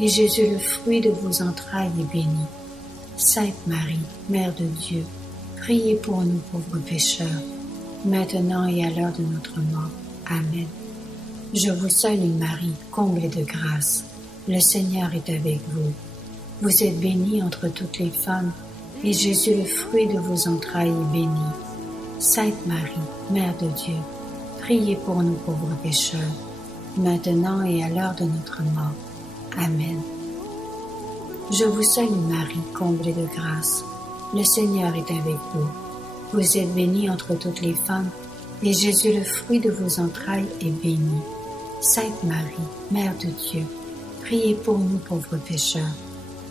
et Jésus, le fruit de vos entrailles, est béni. Sainte Marie, Mère de Dieu, priez pour nous pauvres pécheurs, maintenant et à l'heure de notre mort. Amen. Je vous salue Marie, comblée de grâce. Le Seigneur est avec vous. Vous êtes bénie entre toutes les femmes, et Jésus, le fruit de vos entrailles, est béni. Sainte Marie, Mère de Dieu, priez pour nous pauvres pécheurs, maintenant et à l'heure de notre mort. Amen. Je vous salue Marie, comblée de grâce. Le Seigneur est avec vous. Vous êtes bénie entre toutes les femmes, et Jésus, le fruit de vos entrailles, est béni. Sainte Marie, Mère de Dieu, priez pour nous pauvres pécheurs,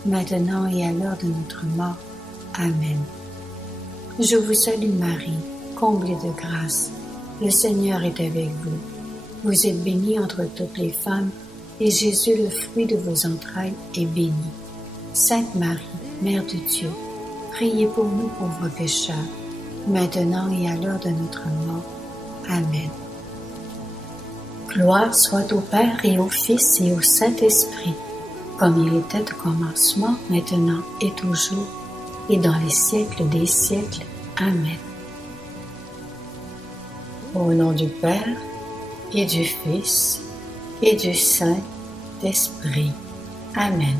maintenant et à l'heure de notre mort. Amen. Je vous salue Marie, comblée de grâce. Le Seigneur est avec vous. Vous êtes bénie entre toutes les femmes, et Jésus, le fruit de vos entrailles, est béni. Sainte Marie, Mère de Dieu, priez pour nous pauvres pécheurs, maintenant et à l'heure de notre mort. Amen. Gloire soit au Père et au Fils et au Saint-Esprit, comme il était au commencement, maintenant et toujours, et dans les siècles des siècles. Amen. Au nom du Père, et du Fils, et du Saint-Esprit. Amen.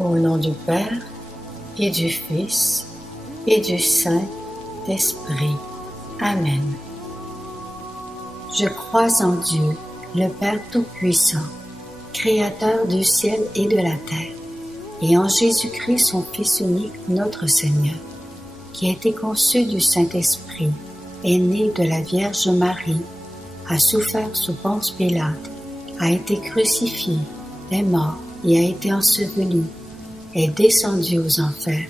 Au nom du Père, et du Fils, et du Saint-Esprit. Amen. Je crois en Dieu, le Père Tout-Puissant, Créateur du ciel et de la terre, et en Jésus-Christ, son Fils unique, notre Seigneur, qui a été conçu du Saint-Esprit, est né de la Vierge Marie, a souffert sous Ponce Pilate, a été crucifié, est mort et a été enseveli, est descendu aux enfers.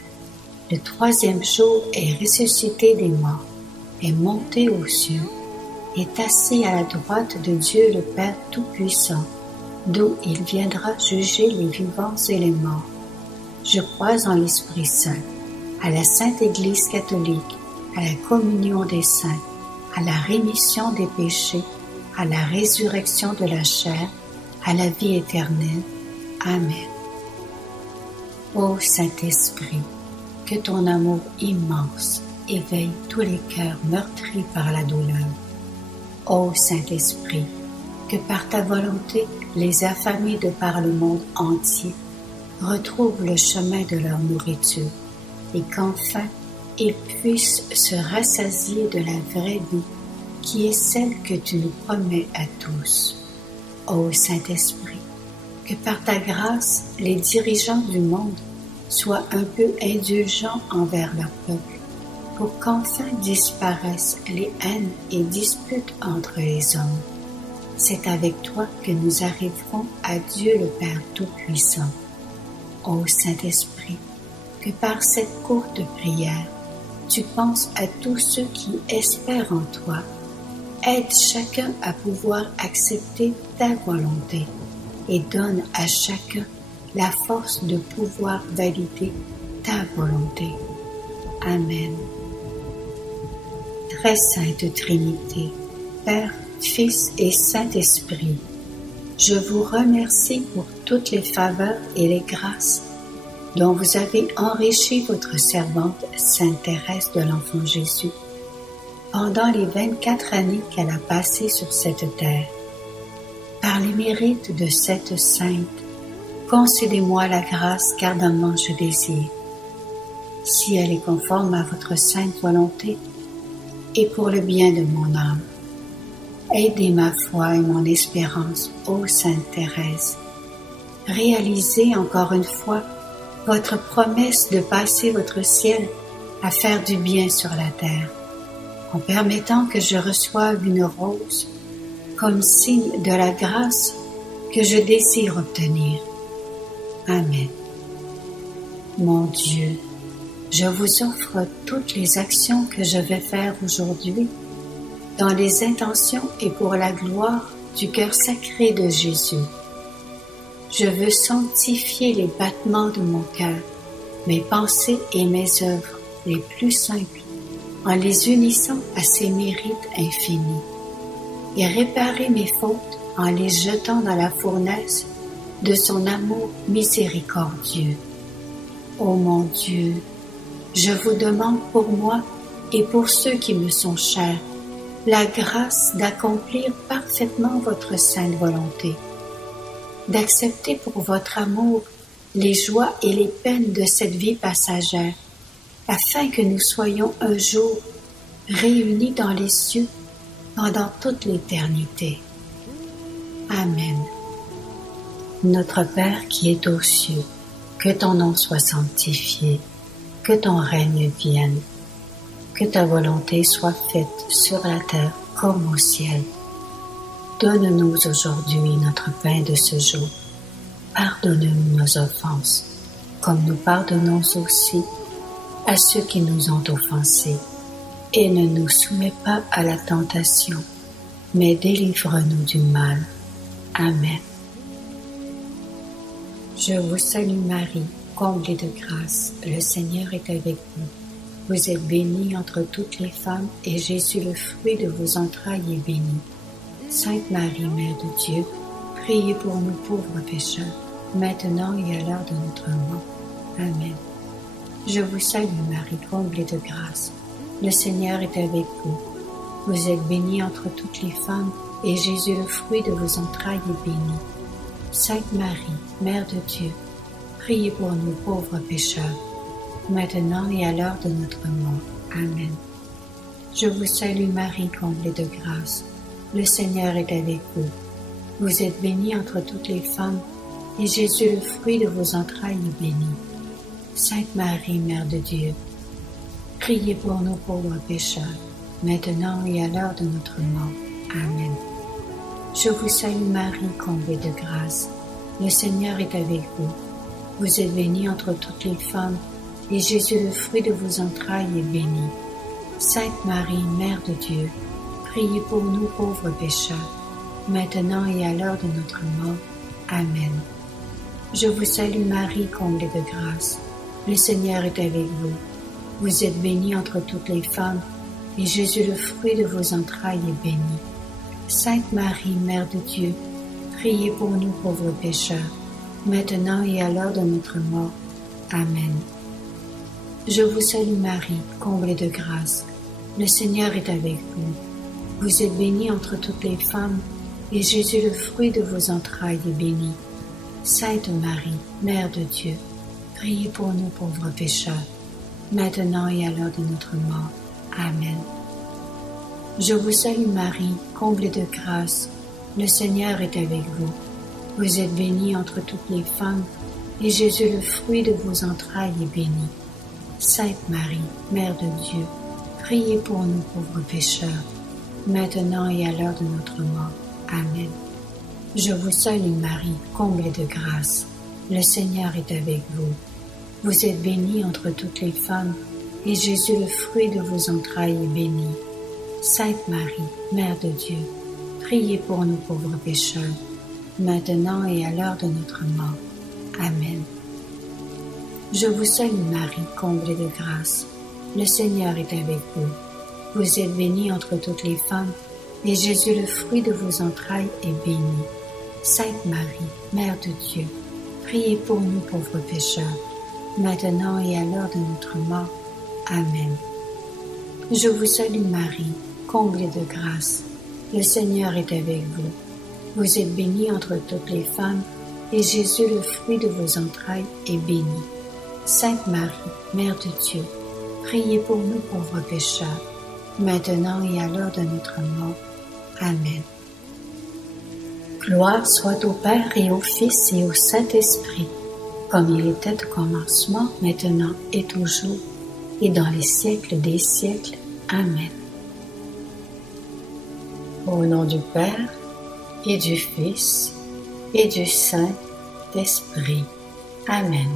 Le troisième jour est ressuscité des morts, est monté aux cieux, est assis à la droite de Dieu le Père Tout-Puissant, d'où il viendra juger les vivants et les morts. Je crois en l'Esprit Saint, à la Sainte Église catholique, à la communion des saints, à la rémission des péchés, à la résurrection de la chair, à la vie éternelle. Amen. Ô Saint-Esprit, que ton amour immense éveille tous les cœurs meurtris par la douleur. Ô Saint-Esprit, que par ta volonté, les affamés de par le monde entier retrouvent le chemin de leur nourriture et qu'enfin ils puissent se rassasier de la vraie vie qui est celle que tu nous promets à tous. Ô Saint-Esprit, que par ta grâce, les dirigeants du monde soient un peu indulgents envers leur peuple, pour qu'enfin disparaissent les haines et disputes entre les hommes. C'est avec toi que nous arriverons à Dieu le Père Tout-Puissant. Ô Saint-Esprit, que par cette courte prière, tu penses à tous ceux qui espèrent en toi. Aide chacun à pouvoir accepter ta volonté et donne à chacun la force de pouvoir valider ta volonté. Amen. Très sainte Trinité, Père, Fils et Saint-Esprit, je vous remercie pour toutes les faveurs et les grâces dont vous avez enrichi votre servante Sainte Thérèse de l'Enfant Jésus pendant les 24 années qu'elle a passées sur cette terre. Par les mérites de cette sainte, concédez-moi la grâce qu'ardemment je désire. Si elle est conforme à votre sainte volonté et pour le bien de mon âme, aidez ma foi et mon espérance, ô Sainte Thérèse. Réalisez encore une fois votre promesse de passer votre ciel à faire du bien sur la terre, en permettant que je reçoive une rose comme signe de la grâce que je désire obtenir. Amen. Mon Dieu, je vous offre toutes les actions que je vais faire aujourd'hui dans les intentions et pour la gloire du cœur sacré de Jésus. Je veux sanctifier les battements de mon cœur, mes pensées et mes œuvres les plus simples, en les unissant à ses mérites infinis, et réparer mes fautes en les jetant dans la fournaise de son amour miséricordieux. Ô mon Dieu, je vous demande pour moi et pour ceux qui me sont chers, la grâce d'accomplir parfaitement votre sainte volonté, d'accepter pour votre amour les joies et les peines de cette vie passagère, afin que nous soyons un jour réunis dans les cieux pendant toute l'éternité. Amen. Notre Père qui es aux cieux, que ton nom soit sanctifié, que ton règne vienne, que ta volonté soit faite sur la terre comme au ciel. Donne-nous aujourd'hui notre pain de ce jour. Pardonne-nous nos offenses, comme nous pardonnons aussi à ceux qui nous ont offensés. Et ne nous soumets pas à la tentation, mais délivre-nous du mal. Amen. Je vous salue Marie, comblée de grâce, le Seigneur est avec vous. Vous êtes bénie entre toutes les femmes, et Jésus, le fruit de vos entrailles, est béni. Sainte Marie, Mère de Dieu, priez pour nous pauvres pécheurs, maintenant et à l'heure de notre mort. Amen. Je vous salue Marie, comblée de grâce, le Seigneur est avec vous. Vous êtes bénie entre toutes les femmes, et Jésus, le fruit de vos entrailles, est béni. Sainte Marie, Mère de Dieu, priez pour nous pauvres pécheurs, maintenant et à l'heure de notre mort. Amen. Je vous salue Marie, comblée de grâce. Le Seigneur est avec vous. Vous êtes bénie entre toutes les femmes, et Jésus, le fruit de vos entrailles, est béni. Sainte Marie, Mère de Dieu, priez pour nous pauvres pécheurs, maintenant et à l'heure de notre mort. Amen. Je vous salue Marie, comblée de grâce. Le Seigneur est avec vous. Vous êtes bénie entre toutes les femmes, et Jésus, le fruit de vos entrailles, est béni. Sainte Marie, Mère de Dieu, priez pour nous pauvres pécheurs, maintenant et à l'heure de notre mort. Amen. Je vous salue Marie, comblée de grâce. Le Seigneur est avec vous. Vous êtes bénie entre toutes les femmes, et Jésus, le fruit de vos entrailles, est béni. Sainte Marie, Mère de Dieu, priez pour nous pauvres pécheurs, maintenant et à l'heure de notre mort. Amen. Je vous salue Marie, comblée de grâce. Le Seigneur est avec vous. Vous êtes bénie entre toutes les femmes, et Jésus, le fruit de vos entrailles, est béni. Sainte Marie, Mère de Dieu, priez pour nous pauvres pécheurs, maintenant et à l'heure de notre mort. Amen. Je vous salue Marie, comblée de grâce. Le Seigneur est avec vous. Vous êtes bénie entre toutes les femmes, et Jésus, le fruit de vos entrailles, est béni. Sainte Marie, Mère de Dieu, priez pour nous pauvres pécheurs, maintenant et à l'heure de notre mort. Amen. Je vous salue Marie, comblée de grâce. Le Seigneur est avec vous. Vous êtes bénie entre toutes les femmes, et Jésus, le fruit de vos entrailles, est béni. Sainte Marie, Mère de Dieu, priez pour nous pauvres pécheurs, maintenant et à l'heure de notre mort. Amen. Je vous salue Marie, comblée de grâce. Le Seigneur est avec vous. Vous êtes bénie entre toutes les femmes, et Jésus, le fruit de vos entrailles, est béni. Sainte Marie, Mère de Dieu, priez pour nous pauvres pécheurs, maintenant et à l'heure de notre mort. Amen. Je vous salue Marie, comblée de grâce. Le Seigneur est avec vous. Vous êtes bénie entre toutes les femmes, et Jésus, le fruit de vos entrailles, est béni. Sainte Marie, Mère de Dieu, priez pour nous pauvres pécheurs, maintenant et à l'heure de notre mort. Amen. Gloire soit au Père et au Fils et au Saint-Esprit, comme il était au commencement, maintenant et toujours, et dans les siècles des siècles. Amen. Au nom du Père, et du Fils, et du Saint-Esprit. Amen.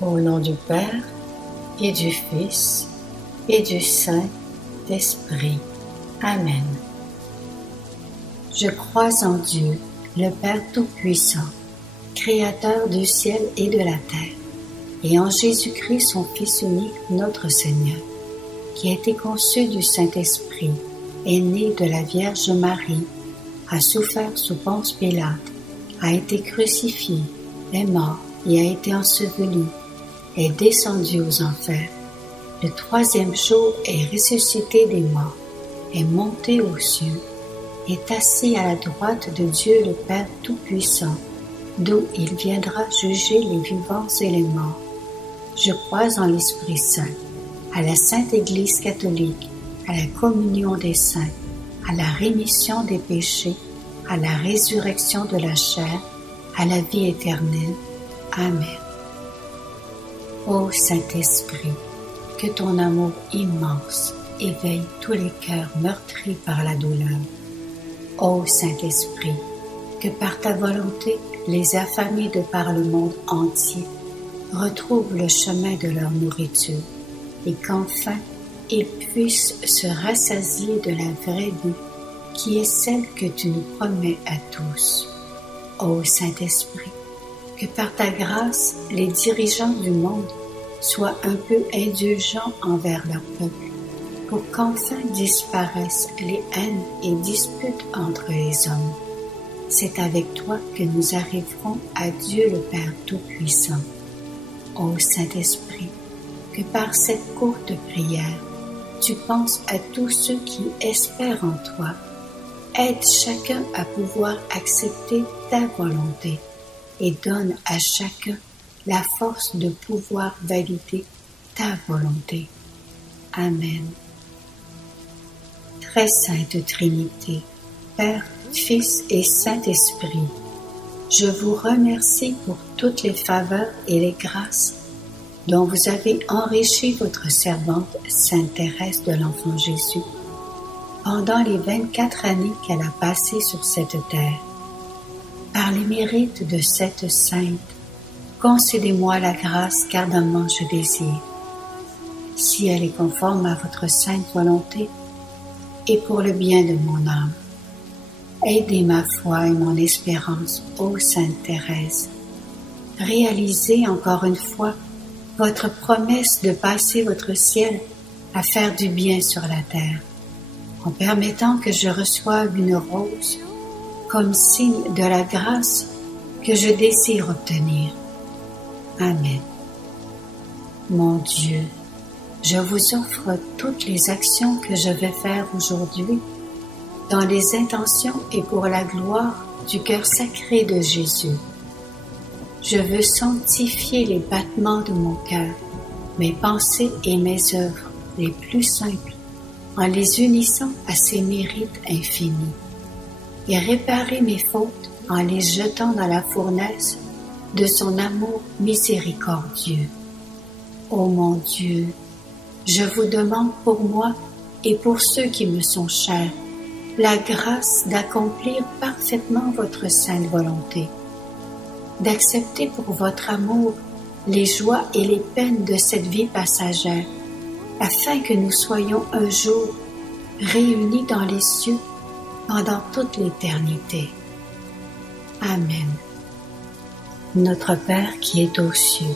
Au nom du Père, et du Fils, et du Saint-Esprit. Amen. Je crois en Dieu, le Père Tout-Puissant, Créateur du ciel et de la terre, et en Jésus-Christ, son Fils unique, notre Seigneur, qui a été conçu du Saint-Esprit, est né de la Vierge Marie, a souffert sous Ponce Pilate, a été crucifié, est mort et a été enseveli, est descendu aux enfers. Le troisième jour est ressuscité des morts, est monté aux cieux, est assis à la droite de Dieu le Père Tout-Puissant, d'où il viendra juger les vivants et les morts. Je crois en l'Esprit Saint, à la Sainte Église catholique, à la communion des saints, à la rémission des péchés, à la résurrection de la chair, à la vie éternelle. Amen. Ô Saint-Esprit, que ton amour immense éveille tous les cœurs meurtris par la douleur. Ô Saint-Esprit, que par ta volonté, les affamés de par le monde entier retrouvent le chemin de leur nourriture et qu'enfin ils puissent se rassasier de la vraie vie qui est celle que tu nous promets à tous. Ô Saint-Esprit, que par ta grâce, les dirigeants du monde soient un peu indulgents envers leur peuple, pour qu'enfin disparaissent les haines et disputes entre les hommes. C'est avec toi que nous arriverons à Dieu le Père Tout-Puissant. Ô Saint-Esprit, que par cette courte prière, tu penses à tous ceux qui espèrent en toi. Aide chacun à pouvoir accepter ta volonté et donne à chacun la force de pouvoir valider ta volonté. Amen. Très sainte Trinité, Père, Fils et Saint-Esprit, je vous remercie pour toutes les faveurs et les grâces dont vous avez enrichi votre servante Sainte Thérèse de l'Enfant Jésus pendant les 24 années qu'elle a passées sur cette terre. Par les mérites de cette sainte, concédez-moi la grâce qu'ardemment je désire. Si elle est conforme à votre sainte volonté et pour le bien de mon âme, aidez ma foi et mon espérance, ô Sainte Thérèse. Réalisez encore une fois votre promesse de passer votre ciel à faire du bien sur la terre, en permettant que je reçoive une rose comme signe de la grâce que je désire obtenir. Amen. Mon Dieu, je vous offre toutes les actions que je vais faire aujourd'hui dans les intentions et pour la gloire du cœur sacré de Jésus. Je veux sanctifier les battements de mon cœur, mes pensées et mes œuvres les plus simples, en les unissant à ses mérites infinis, et réparer mes fautes en les jetant dans la fournaise de son amour miséricordieux. Ô mon Dieu, je vous demande pour moi et pour ceux qui me sont chers, la grâce d'accomplir parfaitement votre sainte volonté, d'accepter pour votre amour les joies et les peines de cette vie passagère, afin que nous soyons un jour réunis dans les cieux pendant toute l'éternité. Amen. Notre Père qui es aux cieux,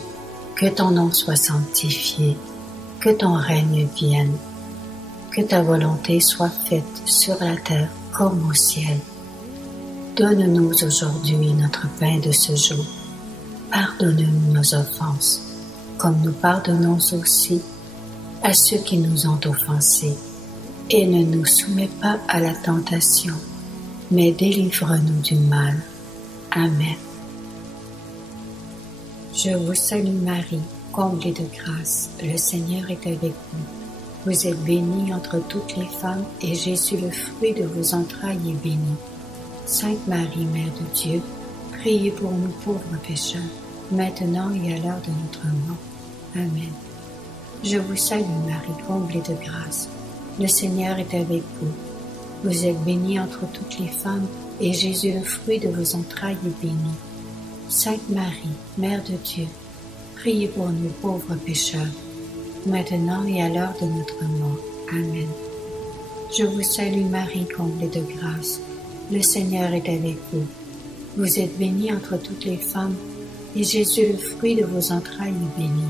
que ton nom soit sanctifié, que ton règne vienne, que ta volonté soit faite sur la terre comme au ciel. Donne-nous aujourd'hui notre pain de ce jour. Pardonne-nous nos offenses, comme nous pardonnons aussi à ceux qui nous ont offensés. Et ne nous soumets pas à la tentation, mais délivre-nous du mal. Amen. Je vous salue Marie, comblée de grâce, le Seigneur est avec vous. Vous êtes bénie entre toutes les femmes, et Jésus, le fruit de vos entrailles, est béni. Sainte Marie, Mère de Dieu, priez pour nous pauvres pécheurs, maintenant et à l'heure de notre mort. Amen. Je vous salue Marie, comblée de grâce, le Seigneur est avec vous. Vous êtes bénie entre toutes les femmes, et Jésus, le fruit de vos entrailles, est béni. Sainte Marie, Mère de Dieu, priez pour nous pauvres pécheurs, maintenant et à l'heure de notre mort. Amen. Je vous salue Marie, comblée de grâce. Le Seigneur est avec vous. Vous êtes bénie entre toutes les femmes, et Jésus, le fruit de vos entrailles, est béni.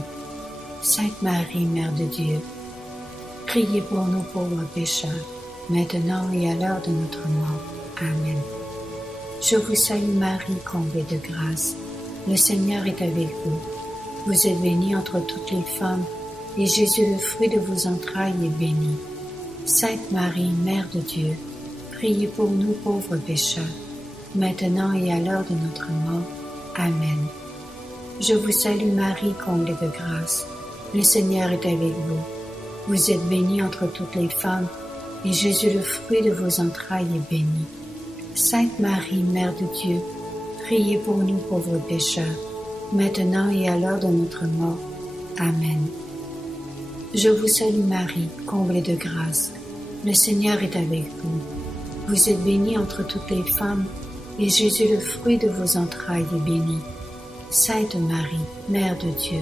Sainte Marie, Mère de Dieu, priez pour nous pauvres pécheurs, maintenant et à l'heure de notre mort. Amen. Je vous salue Marie, comblée de grâce. Le Seigneur est avec vous. Vous êtes bénie entre toutes les femmes, et Jésus, le fruit de vos entrailles, est béni. Sainte Marie, Mère de Dieu, priez pour nous pauvres pécheurs, maintenant et à l'heure de notre mort. Amen. Je vous salue Marie, comblée de grâce. Le Seigneur est avec vous. Vous êtes bénie entre toutes les femmes, et Jésus, le fruit de vos entrailles, est béni. Sainte Marie, Mère de Dieu, priez pour nous pauvres pécheurs, maintenant et à l'heure de notre mort. Amen. Je vous salue Marie, comblée de grâce. Le Seigneur est avec vous. Vous êtes bénie entre toutes les femmes, et Jésus, le fruit de vos entrailles, est béni. Sainte Marie, Mère de Dieu,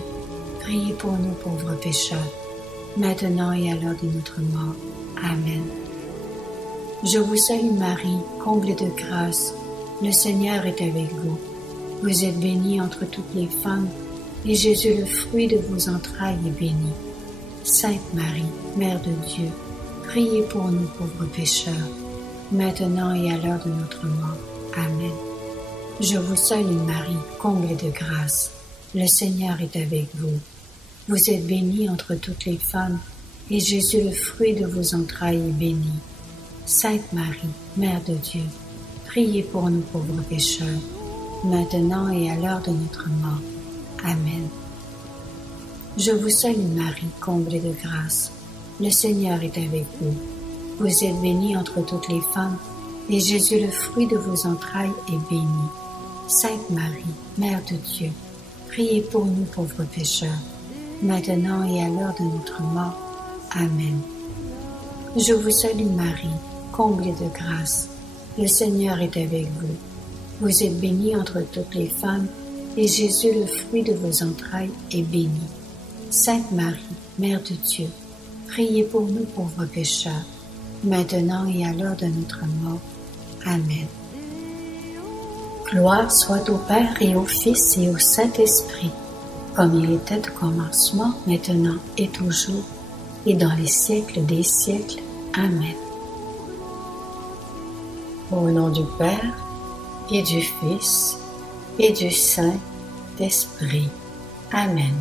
priez pour nous pauvres pécheurs, maintenant et à l'heure de notre mort. Amen. Je vous salue Marie, comblée de grâce. Le Seigneur est avec vous. Vous êtes bénie entre toutes les femmes, et Jésus, le fruit de vos entrailles, est béni. Sainte Marie, Mère de Dieu, priez pour nous pauvres pécheurs, maintenant et à l'heure de notre mort. Amen. Je vous salue Marie, comblée de grâce. Le Seigneur est avec vous. Vous êtes bénie entre toutes les femmes, et Jésus, le fruit de vos entrailles, est béni. Sainte Marie, Mère de Dieu, priez pour nous pauvres pécheurs, maintenant et à l'heure de notre mort. Amen. Je vous salue Marie, comblée de grâce. Le Seigneur est avec vous. Vous êtes bénie entre toutes les femmes, et Jésus, le fruit de vos entrailles, est béni. Sainte Marie, Mère de Dieu, priez pour nous pauvres pécheurs, maintenant et à l'heure de notre mort. Amen. Je vous salue Marie, comblée de grâce. Le Seigneur est avec vous. Vous êtes bénie entre toutes les femmes, et Jésus, le fruit de vos entrailles, est béni. Sainte Marie, Mère de Dieu, priez pour nous pauvres pécheurs, maintenant et à l'heure de notre mort. Amen. Gloire soit au Père et au Fils et au Saint-Esprit, comme il était au commencement, maintenant et toujours, et dans les siècles des siècles. Amen. Au nom du Père, et du Fils, et du Saint-Esprit. Amen.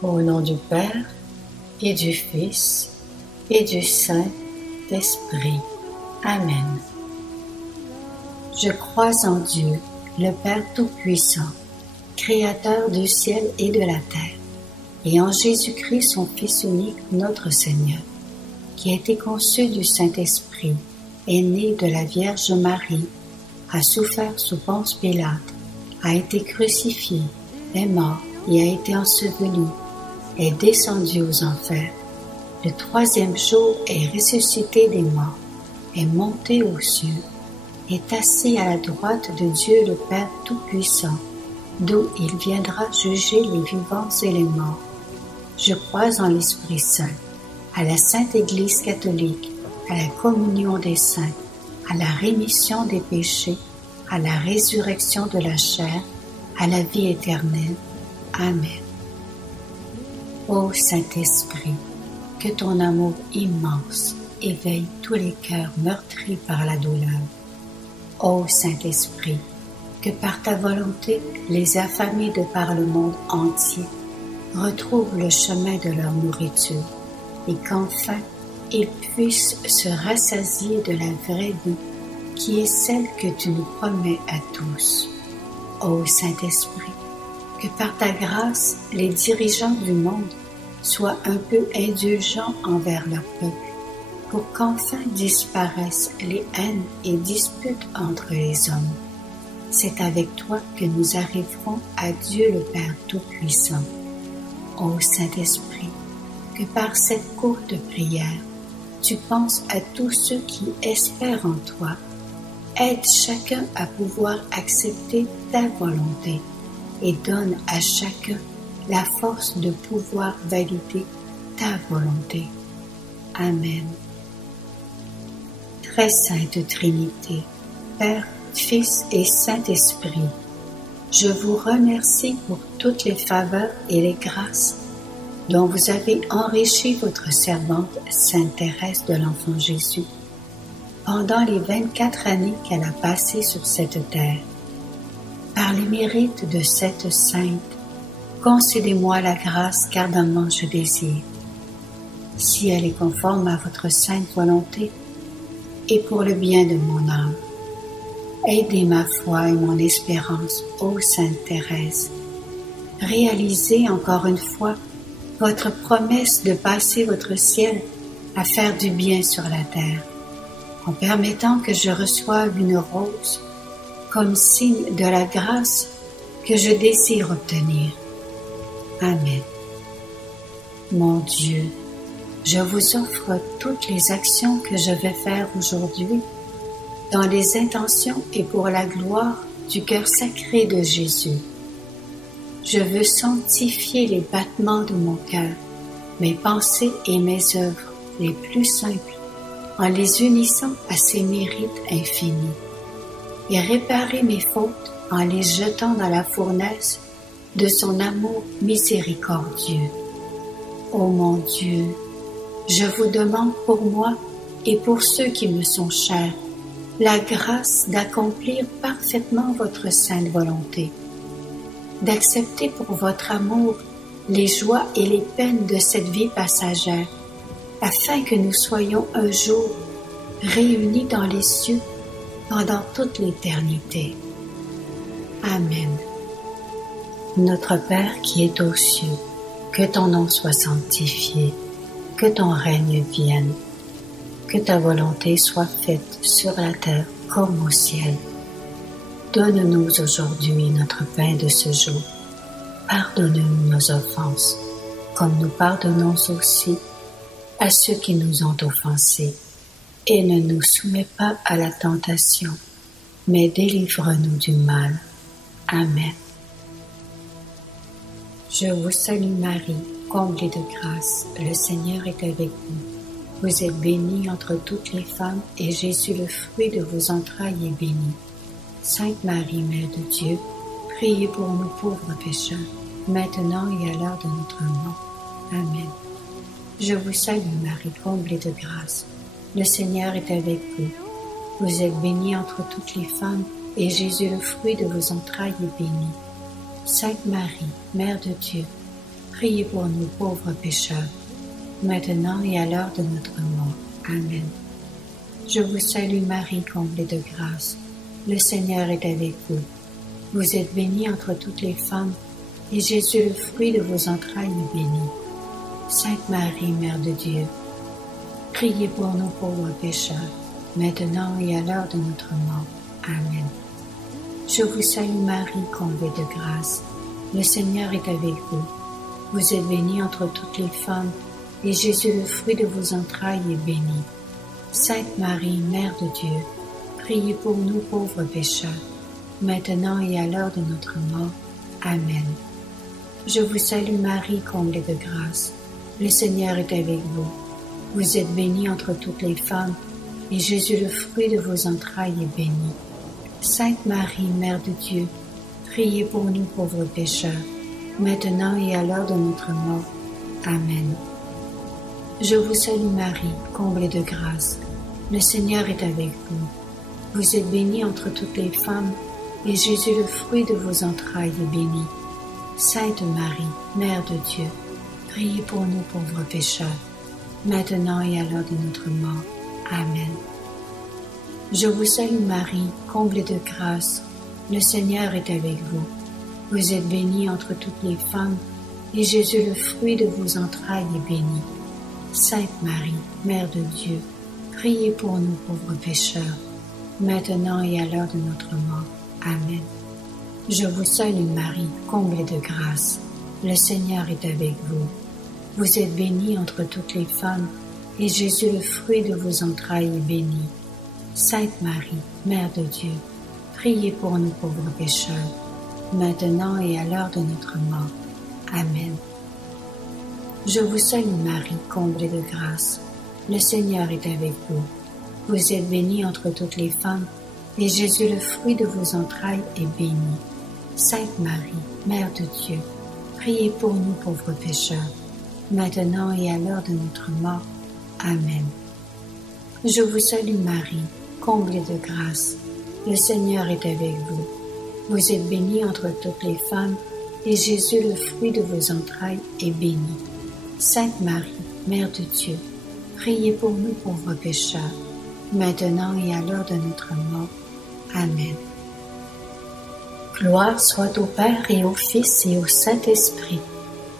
Au nom du Père, et du Fils, et du Saint-Esprit. Amen. Je crois en Dieu, le Père Tout-Puissant, Créateur du ciel et de la terre, et en Jésus-Christ, son Fils unique, notre Seigneur, qui a été conçu du Saint-Esprit, est né de la Vierge Marie, a souffert sous Ponce Pilate, a été crucifié, est mort et a été enseveli, est descendu aux enfers. Le troisième jour est ressuscité des morts, est monté aux cieux, est assis à la droite de Dieu le Père Tout-Puissant, d'où il viendra juger les vivants et les morts. Je crois en l'Esprit Saint, à la Sainte Église catholique, à la communion des saints, à la rémission des péchés, à la résurrection de la chair, à la vie éternelle. Amen. Ô Saint-Esprit, que ton amour immense éveille tous les cœurs meurtris par la douleur. Ô Saint-Esprit, que par ta volonté, les affamés de par le monde entier retrouvent le chemin de leur nourriture et qu'enfin ils puissent se rassasier de la vraie vie qui est celle que tu nous promets à tous. Ô Saint-Esprit, que par ta grâce, les dirigeants du monde soient un peu indulgents envers leur peuple, pour qu'enfin disparaissent les haines et disputes entre les hommes. C'est avec toi que nous arriverons à Dieu le Père Tout-Puissant. Ô Saint-Esprit, que par cette courte prière, tu penses à tous ceux qui espèrent en toi. Aide chacun à pouvoir accepter ta volonté et donne à chacun la force de pouvoir valider ta volonté. Amen. Très sainte Trinité, Père, Fils et Saint-Esprit, je vous remercie pour toutes les faveurs et les grâces dont vous avez enrichi votre servante Sainte Thérèse de l'Enfant Jésus pendant les 24 années qu'elle a passées sur cette terre. Par les mérites de cette sainte, concédez-moi la grâce qu'ardemment je désire. Si elle est conforme à votre sainte volonté et pour le bien de mon âme, aidez ma foi et mon espérance, ô Sainte Thérèse. Réalisez encore une fois votre promesse de passer votre ciel à faire du bien sur la terre, en permettant que je reçoive une rose comme signe de la grâce que je désire obtenir. Amen. Mon Dieu, je vous offre toutes les actions que je vais faire aujourd'hui dans les intentions et pour la gloire du cœur sacré de Jésus. Je veux sanctifier les battements de mon cœur, mes pensées et mes œuvres les plus simples, en les unissant à ses mérites infinis, et réparer mes fautes en les jetant dans la fournaise de son amour miséricordieux. Ô mon Dieu, je vous demande pour moi et pour ceux qui me sont chers, la grâce d'accomplir parfaitement votre sainte volonté, d'accepter pour votre amour les joies et les peines de cette vie passagère, afin que nous soyons un jour réunis dans les cieux pendant toute l'éternité. Amen. Notre Père qui es aux cieux, que ton nom soit sanctifié, que ton règne vienne, que ta volonté soit faite sur la terre comme au ciel. Donne-nous aujourd'hui notre pain de ce jour. Pardonne-nous nos offenses, comme nous pardonnons aussi à ceux qui nous ont offensés. Et ne nous soumets pas à la tentation, mais délivre-nous du mal. Amen. Je vous salue Marie, comblée de grâce, le Seigneur est avec vous. Vous êtes bénie entre toutes les femmes, et Jésus, le fruit de vos entrailles, est béni. Sainte Marie, Mère de Dieu, priez pour nous pauvres pécheurs, maintenant et à l'heure de notre mort. Amen. Je vous salue Marie, comblée de grâce, le Seigneur est avec vous. Vous êtes bénie entre toutes les femmes, et Jésus, le fruit de vos entrailles, est béni. Sainte Marie, Mère de Dieu, priez pour nous pauvres pécheurs, maintenant et à l'heure de notre mort. Amen. Je vous salue Marie, comblée de grâce. Le Seigneur est avec vous. Vous êtes bénie entre toutes les femmes, et Jésus, le fruit de vos entrailles, est béni. Sainte Marie, Mère de Dieu, priez pour nous pauvres pécheurs, maintenant et à l'heure de notre mort. Amen. Je vous salue Marie, comblée de grâce. Le Seigneur est avec vous. Vous êtes bénie entre toutes les femmes, et Jésus, le fruit de vos entrailles, est béni. Sainte Marie, Mère de Dieu, priez pour nous pauvres pécheurs, maintenant et à l'heure de notre mort. Amen. Je vous salue Marie, comblée de grâce. Le Seigneur est avec vous. Vous êtes bénie entre toutes les femmes, et Jésus, le fruit de vos entrailles, est béni. Sainte Marie, Mère de Dieu, priez pour nous pauvres pécheurs, maintenant et à l'heure de notre mort. Amen. Je vous salue Marie, comblée de grâce. Le Seigneur est avec vous. Vous êtes bénie entre toutes les femmes, et Jésus, le fruit de vos entrailles, est béni. Sainte Marie, Mère de Dieu, priez pour nous pauvres pécheurs, maintenant et à l'heure de notre mort. Amen. Je vous salue Marie, comblée de grâce. Le Seigneur est avec vous. Vous êtes bénie entre toutes les femmes, et Jésus, le fruit de vos entrailles, est béni. Sainte Marie, Mère de Dieu, priez pour nous pauvres pécheurs, maintenant et à l'heure de notre mort. Amen. Je vous salue Marie, comblée de grâce. Le Seigneur est avec vous. Vous êtes bénie entre toutes les femmes, et Jésus, le fruit de vos entrailles, est béni. Sainte Marie, Mère de Dieu, priez pour nous pauvres pécheurs, maintenant et à l'heure de notre mort. Amen. Je vous salue Marie, comblée de grâce. Le Seigneur est avec vous. Vous êtes bénie entre toutes les femmes, et Jésus, le fruit de vos entrailles, est béni. Sainte Marie, Mère de Dieu, priez pour nous pauvres pécheurs, maintenant et à l'heure de notre mort. Amen. Je vous salue Marie, comblée de grâce. Le Seigneur est avec vous. Vous êtes bénie entre toutes les femmes, et Jésus, le fruit de vos entrailles, est béni. Sainte Marie, Mère de Dieu, priez pour nous pauvres pécheurs, maintenant et à l'heure de notre mort. Amen. Gloire soit au Père et au Fils et au Saint-Esprit,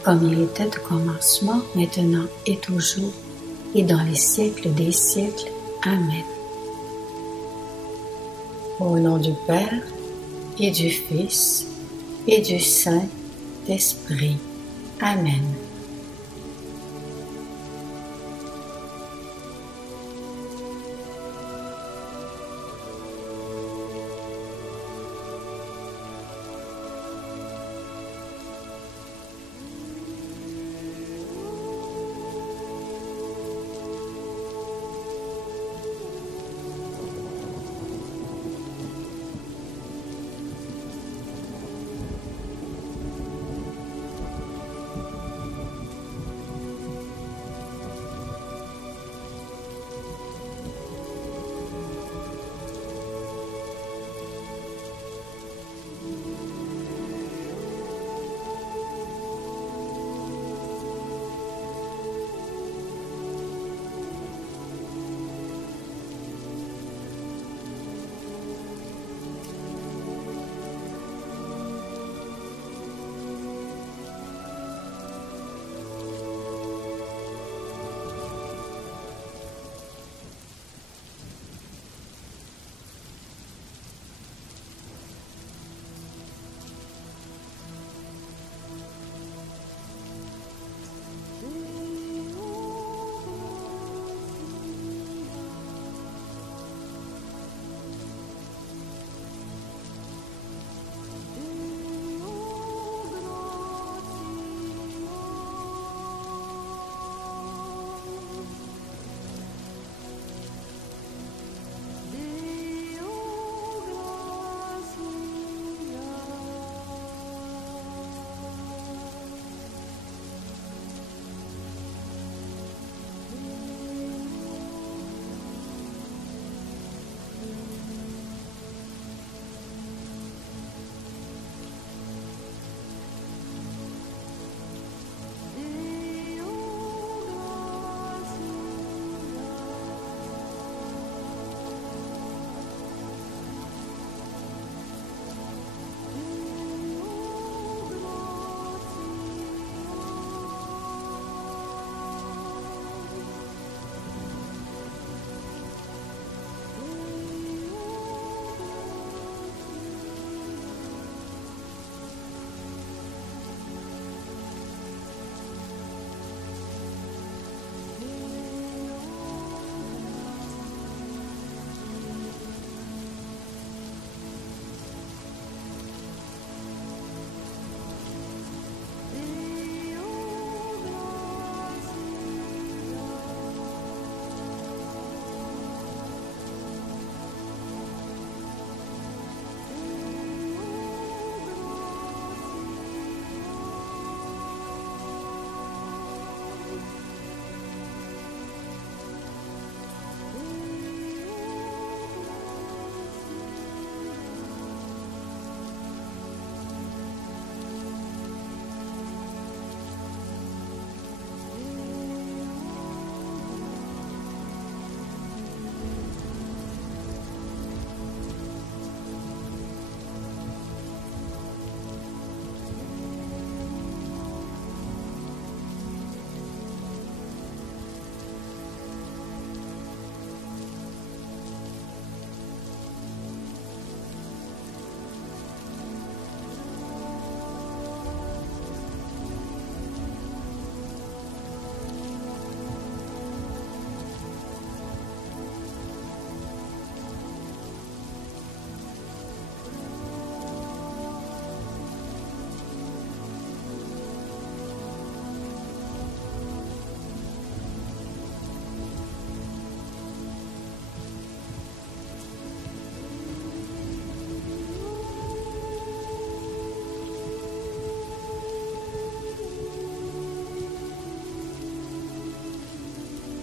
comme il était au commencement, maintenant et toujours, et dans les siècles des siècles. Amen. Au nom du Père, et du Fils, et du Saint-Esprit. Amen.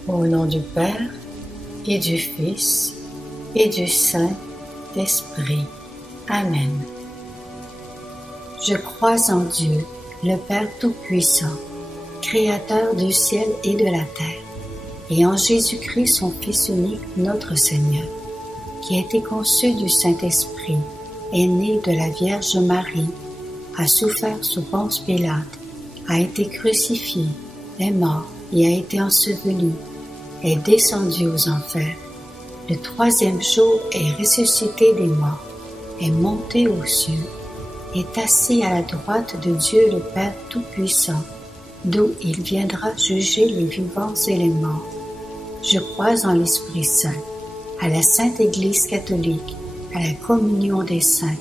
Au nom du Père, et du Fils, et du Saint-Esprit. Amen. Je crois en Dieu, le Père Tout-Puissant, Créateur du ciel et de la terre, et en Jésus-Christ, son Fils unique, notre Seigneur, qui a été conçu du Saint-Esprit, est né de la Vierge Marie, a souffert sous Ponce Pilate, a été crucifié, est mort et a été enseveli, est descendu aux enfers. Le troisième jour est ressuscité des morts, est monté aux cieux, est assis à la droite de Dieu le Père Tout-Puissant, d'où il viendra juger les vivants et les morts. Je crois en l'Esprit Saint, à la Sainte Église catholique, à la communion des saints,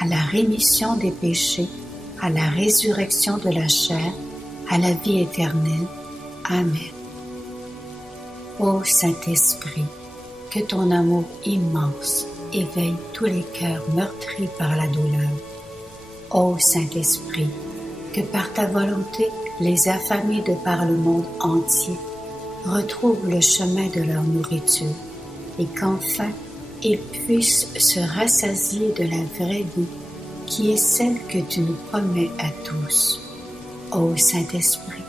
à la rémission des péchés, à la résurrection de la chair, à la vie éternelle. Amen. Ô Saint-Esprit, que ton amour immense éveille tous les cœurs meurtris par la douleur. Ô Saint-Esprit, que par ta volonté, les affamés de par le monde entier retrouvent le chemin de leur nourriture et qu'enfin ils puissent se rassasier de la vraie vie qui est celle que tu nous promets à tous. Ô Saint-Esprit,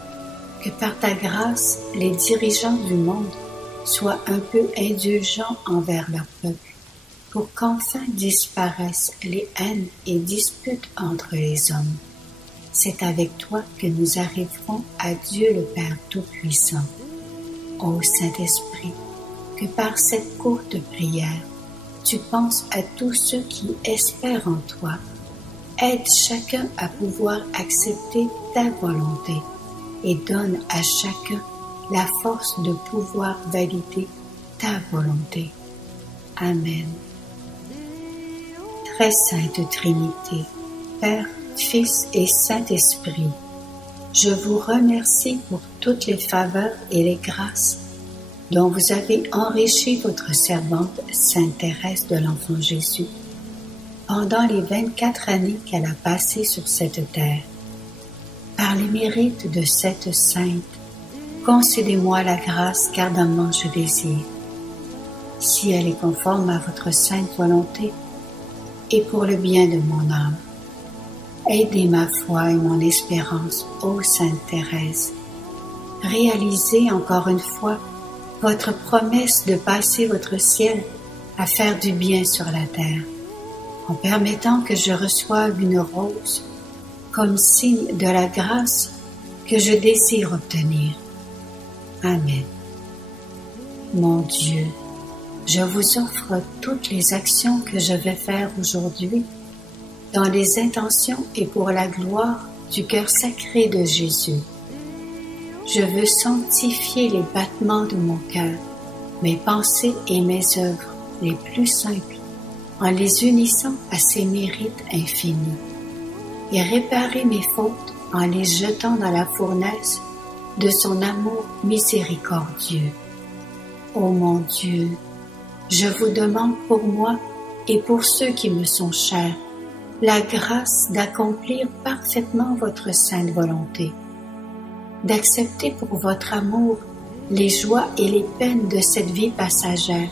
que par ta grâce, les dirigeants du monde soient un peu indulgents envers leur peuple, pour qu'enfin disparaissent les haines et disputes entre les hommes. C'est avec toi que nous arriverons à Dieu le Père Tout-Puissant. Ô Saint-Esprit, que par cette courte prière, tu penses à tous ceux qui espèrent en toi. Aide chacun à pouvoir accepter ta volonté et donne à chacun la force de pouvoir valider ta volonté. Amen. Très sainte Trinité, Père, Fils et Saint-Esprit, je vous remercie pour toutes les faveurs et les grâces dont vous avez enrichi votre servante Sainte Thérèse de l'Enfant Jésus pendant les 24 années qu'elle a passées sur cette terre. Par les mérites de cette sainte, concédez-moi la grâce qu'ardemment je désire. Si elle est conforme à votre sainte volonté et pour le bien de mon âme, aidez ma foi et mon espérance, ô Sainte Thérèse. Réalisez encore une fois votre promesse de passer votre ciel à faire du bien sur la terre, en permettant que je reçoive une rose comme signe de la grâce que je désire obtenir. Amen. Mon Dieu, je vous offre toutes les actions que je vais faire aujourd'hui dans les intentions et pour la gloire du cœur sacré de Jésus. Je veux sanctifier les battements de mon cœur, mes pensées et mes œuvres les plus simples, en les unissant à ses mérites infinis, et réparer mes fautes en les jetant dans la fournaise de son amour miséricordieux. Ô mon Dieu, je vous demande pour moi et pour ceux qui me sont chers, la grâce d'accomplir parfaitement votre sainte volonté, d'accepter pour votre amour les joies et les peines de cette vie passagère,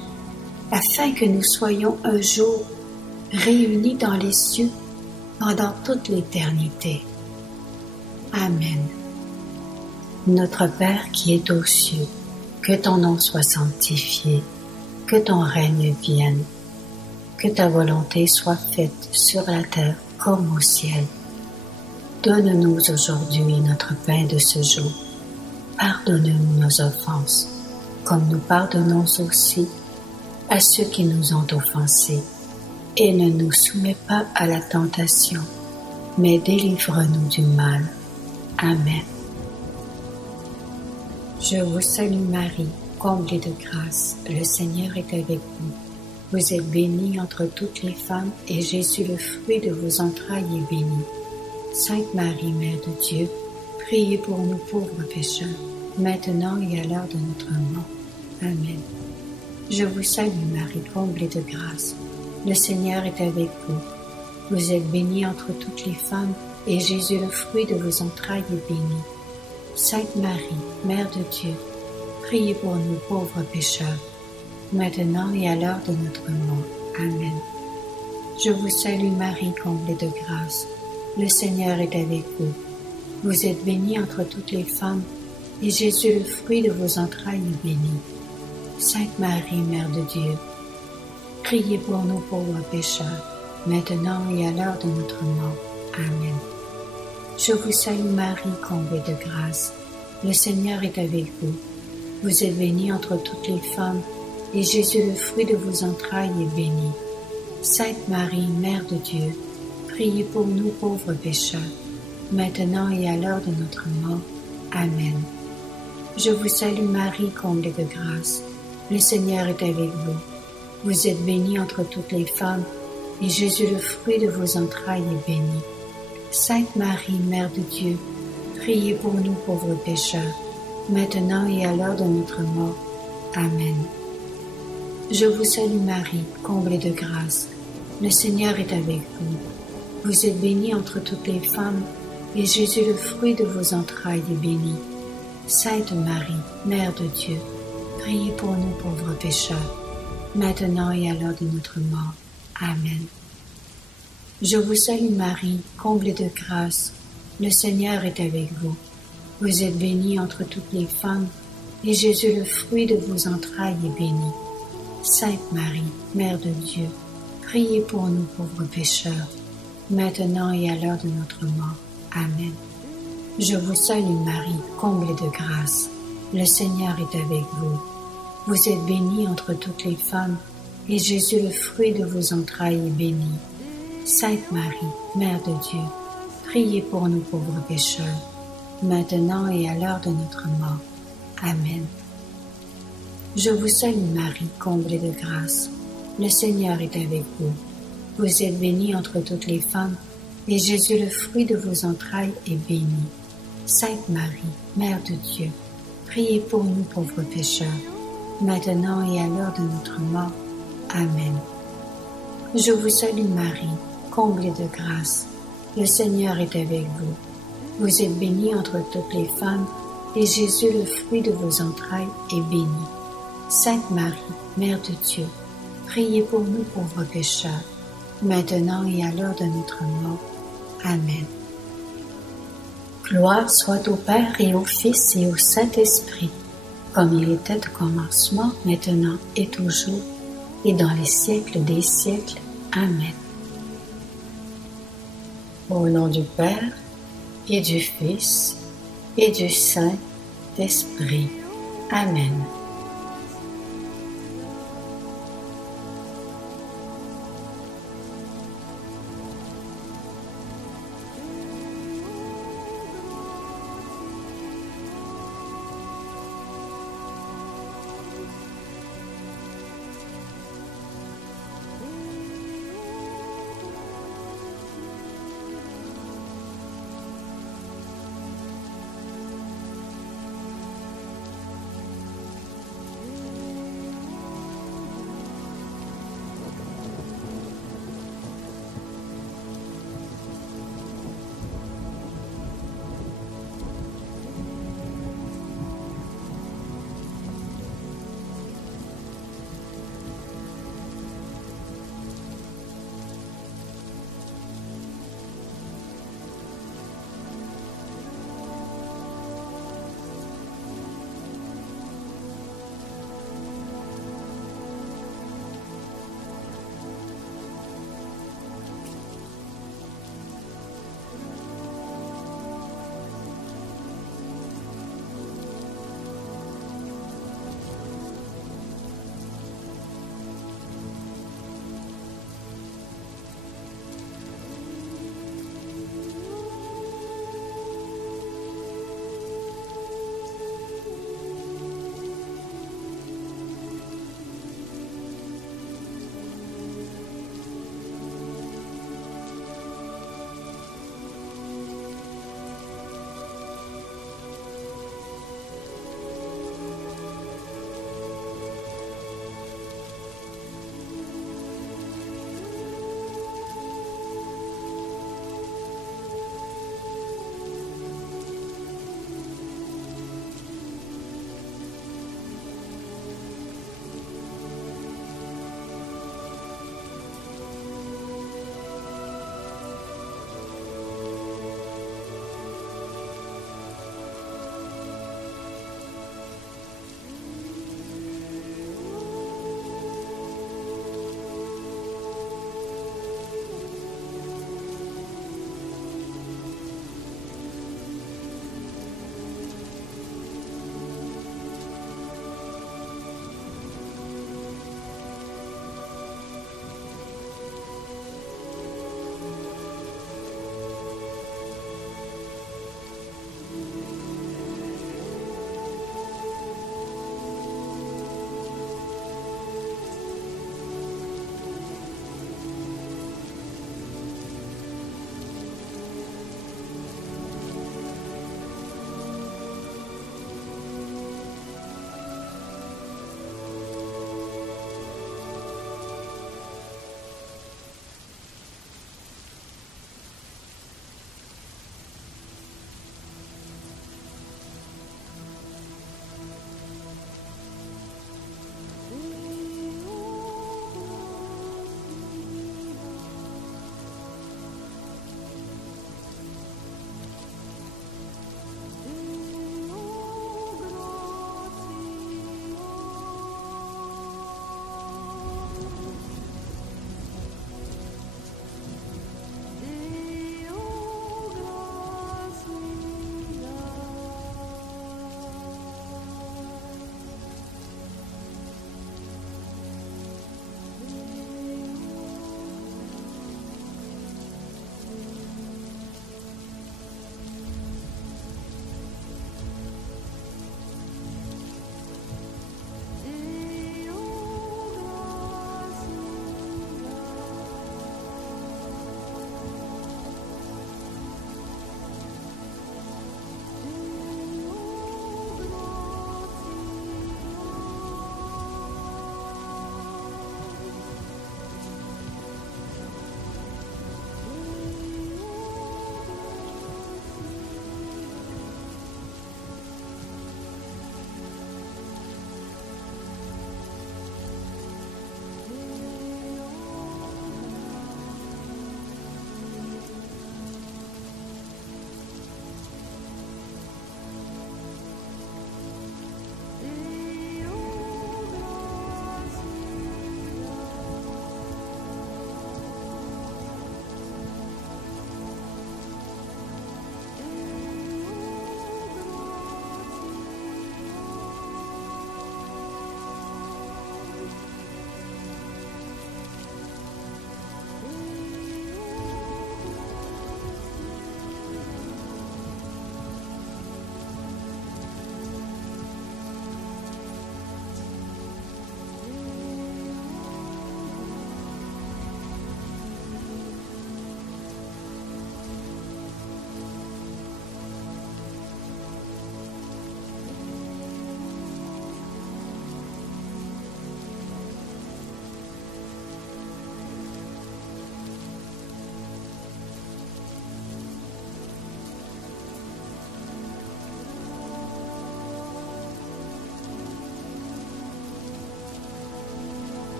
afin que nous soyons un jour réunis dans les cieux pendant toute l'éternité. Amen. Notre Père qui es aux cieux, que ton nom soit sanctifié, que ton règne vienne, que ta volonté soit faite sur la terre comme au ciel. Donne-nous aujourd'hui notre pain de ce jour. Pardonne-nous nos offenses, comme nous pardonnons aussi à ceux qui nous ont offensés. Et ne nous soumets pas à la tentation, mais délivre-nous du mal. Amen. Je vous salue Marie, comblée de grâce, le Seigneur est avec vous. Vous êtes bénie entre toutes les femmes, et Jésus, le fruit de vos entrailles, est béni. Sainte Marie, Mère de Dieu, priez pour nous pauvres pécheurs, maintenant et à l'heure de notre mort. Amen. Je vous salue Marie, comblée de grâce, le Seigneur est avec vous. Vous êtes bénie entre toutes les femmes, et Jésus, le fruit de vos entrailles, est béni. Sainte Marie, Mère de Dieu, priez pour nous pauvres pécheurs, maintenant et à l'heure de notre mort. Amen. Je vous salue Marie, comblée de grâce. Le Seigneur est avec vous. Vous êtes bénie entre toutes les femmes, et Jésus, le fruit de vos entrailles, est béni. Sainte Marie, Mère de Dieu, priez pour nous pauvres pécheurs, maintenant et à l'heure de notre mort. Amen. Je vous salue Marie, comblée de grâce. Le Seigneur est avec vous. Vous êtes bénie entre toutes les femmes, et Jésus, le fruit de vos entrailles, est béni. Sainte Marie, Mère de Dieu, priez pour nous pauvres pécheurs, maintenant et à l'heure de notre mort. Amen. Je vous salue Marie, comblée de grâce. Le Seigneur est avec vous. Vous êtes bénie entre toutes les femmes, et Jésus, le fruit de vos entrailles, est béni. Sainte Marie, Mère de Dieu, priez pour nous pauvres pécheurs, maintenant et à l'heure de notre mort. Amen. Je vous salue Marie, comblée de grâce. Le Seigneur est avec vous. Vous êtes bénie entre toutes les femmes, et Jésus, le fruit de vos entrailles, est béni. Sainte Marie, Mère de Dieu, priez pour nous pauvres pécheurs, maintenant et à l'heure de notre mort. Amen. Je vous salue Marie, comblée de grâce. Le Seigneur est avec vous. Vous êtes bénie entre toutes les femmes, et Jésus, le fruit de vos entrailles, est béni. Sainte Marie, Mère de Dieu, priez pour nous pauvres pécheurs, maintenant et à l'heure de notre mort. Amen. Je vous salue Marie, comblée de grâce. Le Seigneur est avec vous. Vous êtes bénie entre toutes les femmes, et Jésus, le fruit de vos entrailles, est béni. Sainte Marie, Mère de Dieu, priez pour nous pauvres pécheurs, maintenant et à l'heure de notre mort. Amen. Je vous salue Marie, comblée de grâce. Le Seigneur est avec vous. Vous êtes bénie entre toutes les femmes, et Jésus, le fruit de vos entrailles, est béni. Sainte Marie, Mère de Dieu, priez pour nous pauvres pécheurs, maintenant et à l'heure de notre mort. Amen. Je vous salue Marie, comblée de grâce. Le Seigneur est avec vous. Vous êtes bénie entre toutes les femmes, et Jésus, le fruit de vos entrailles, est béni. Sainte Marie, Mère de Dieu, priez pour nous pauvres pécheurs, maintenant et à l'heure de notre mort. Amen. Gloire soit au Père et au Fils et au Saint-Esprit, comme il était au commencement, maintenant et toujours, et dans les siècles des siècles. Amen. Au nom du Père, et du Fils, et du Saint-Esprit. Amen.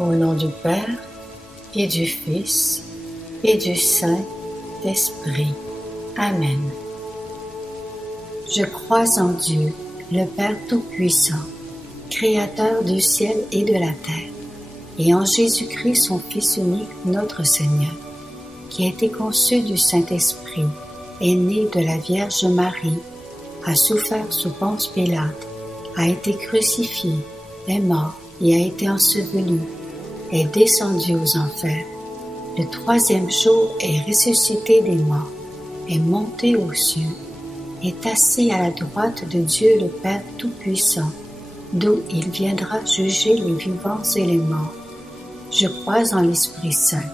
Au nom du Père, et du Fils, et du Saint-Esprit. Amen. Je crois en Dieu, le Père Tout-Puissant, Créateur du ciel et de la terre, et en Jésus-Christ, son Fils unique, notre Seigneur, qui a été conçu du Saint-Esprit, est né de la Vierge Marie, a souffert sous Ponce Pilate, a été crucifié, est mort et a été enseveli, est descendu aux enfers. Le troisième jour est ressuscité des morts, est monté aux cieux, est assis à la droite de Dieu le Père Tout-Puissant, d'où il viendra juger les vivants et les morts. Je crois en l'Esprit Saint,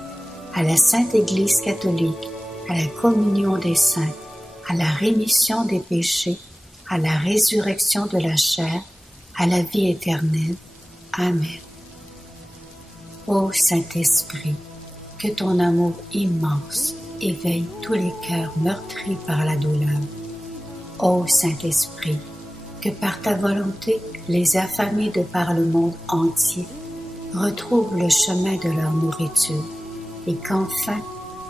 à la Sainte Église catholique, à la communion des saints, à la rémission des péchés, à la résurrection de la chair, à la vie éternelle. Amen. Ô Saint-Esprit, que ton amour immense éveille tous les cœurs meurtris par la douleur. Ô Saint-Esprit, que par ta volonté, les affamés de par le monde entier retrouvent le chemin de leur nourriture et qu'enfin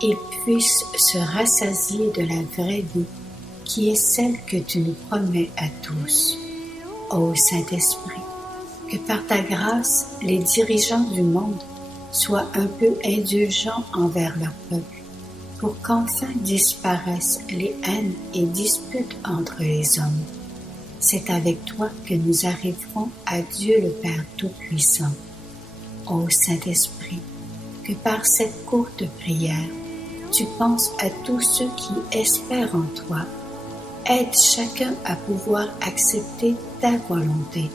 ils puissent se rassasier de la vraie vie qui est celle que tu nous promets à tous. Ô Saint-Esprit, que par ta grâce, les dirigeants du monde soient un peu indulgents envers leur peuple, pour qu'enfin disparaissent les haines et disputes entre les hommes. C'est avec toi que nous arriverons à Dieu le Père Tout-Puissant. Ô Saint-Esprit, que par cette courte prière, tu penses à tous ceux qui espèrent en toi. Aide chacun à pouvoir accepter ta volonté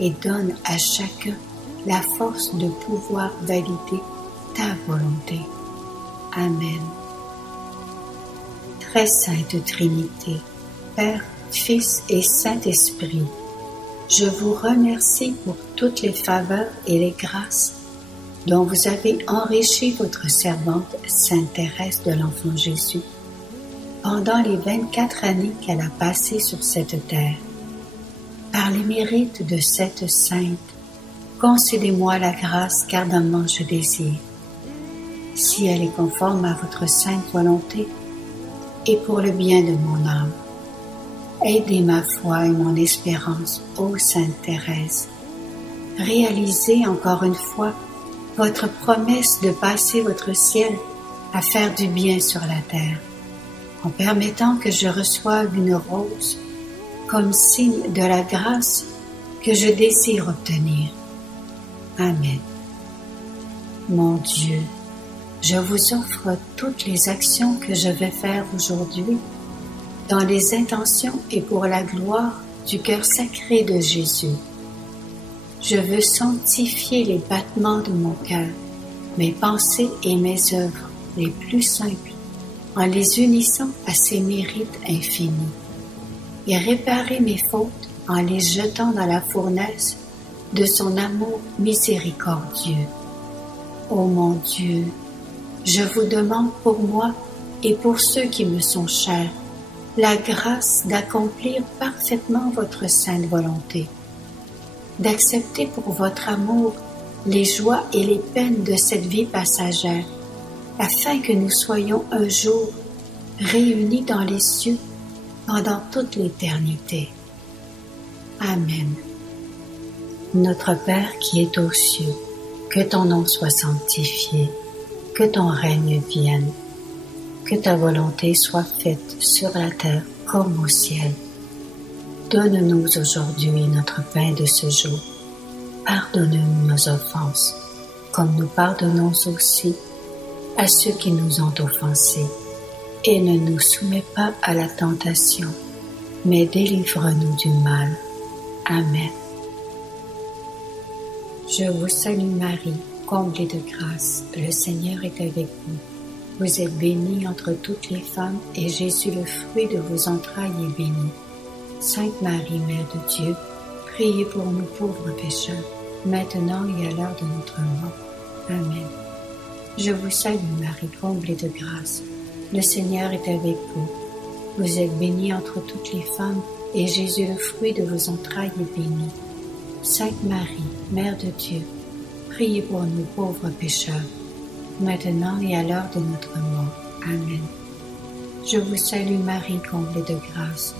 et donne à chacun la force de pouvoir valider ta volonté. Amen. Très sainte Trinité, Père, Fils et Saint-Esprit, je vous remercie pour toutes les faveurs et les grâces dont vous avez enrichi votre servante Sainte Thérèse de l'Enfant Jésus pendant les 24 années qu'elle a passées sur cette terre. Par les mérites de cette sainte, concédez-moi la grâce qu'ardemment je désire. Si elle est conforme à votre sainte volonté et pour le bien de mon âme, aidez ma foi et mon espérance, ô Sainte Thérèse. Réalisez encore une fois votre promesse de passer votre ciel à faire du bien sur la terre, en permettant que je reçoive une rose comme signe de la grâce que je désire obtenir. Amen. Mon Dieu, je vous offre toutes les actions que je vais faire aujourd'hui dans les intentions et pour la gloire du cœur sacré de Jésus. Je veux sanctifier les battements de mon cœur, mes pensées et mes œuvres les plus simples, en les unissant à ses mérites infinis, et réparer mes fautes en les jetant dans la fournaise de son amour miséricordieux. Ô mon Dieu, je vous demande pour moi et pour ceux qui me sont chers, la grâce d'accomplir parfaitement votre sainte volonté, d'accepter pour votre amour les joies et les peines de cette vie passagère, afin que nous soyons un jour réunis dans les cieux pendant toute l'éternité. Amen. Notre Père qui es aux cieux, que ton nom soit sanctifié, que ton règne vienne, que ta volonté soit faite sur la terre comme au ciel. Donne-nous aujourd'hui notre pain de ce jour. Pardonne-nous nos offenses, comme nous pardonnons aussi à ceux qui nous ont offensés. Et ne nous soumets pas à la tentation, mais délivre-nous du mal. Amen. Je vous salue Marie, comblée de grâce, le Seigneur est avec vous. Vous êtes bénie entre toutes les femmes, et Jésus, le fruit de vos entrailles, est béni. Sainte Marie, Mère de Dieu, priez pour nous pauvres pécheurs, maintenant et à l'heure de notre mort. Amen. Je vous salue Marie, comblée de grâce, le Seigneur est avec vous. Vous êtes bénie entre toutes les femmes, et Jésus, le fruit de vos entrailles, est béni. Sainte Marie, Mère de Dieu, priez pour nous pauvres pécheurs, maintenant et à l'heure de notre mort. Amen. Je vous salue Marie, comblée de grâce.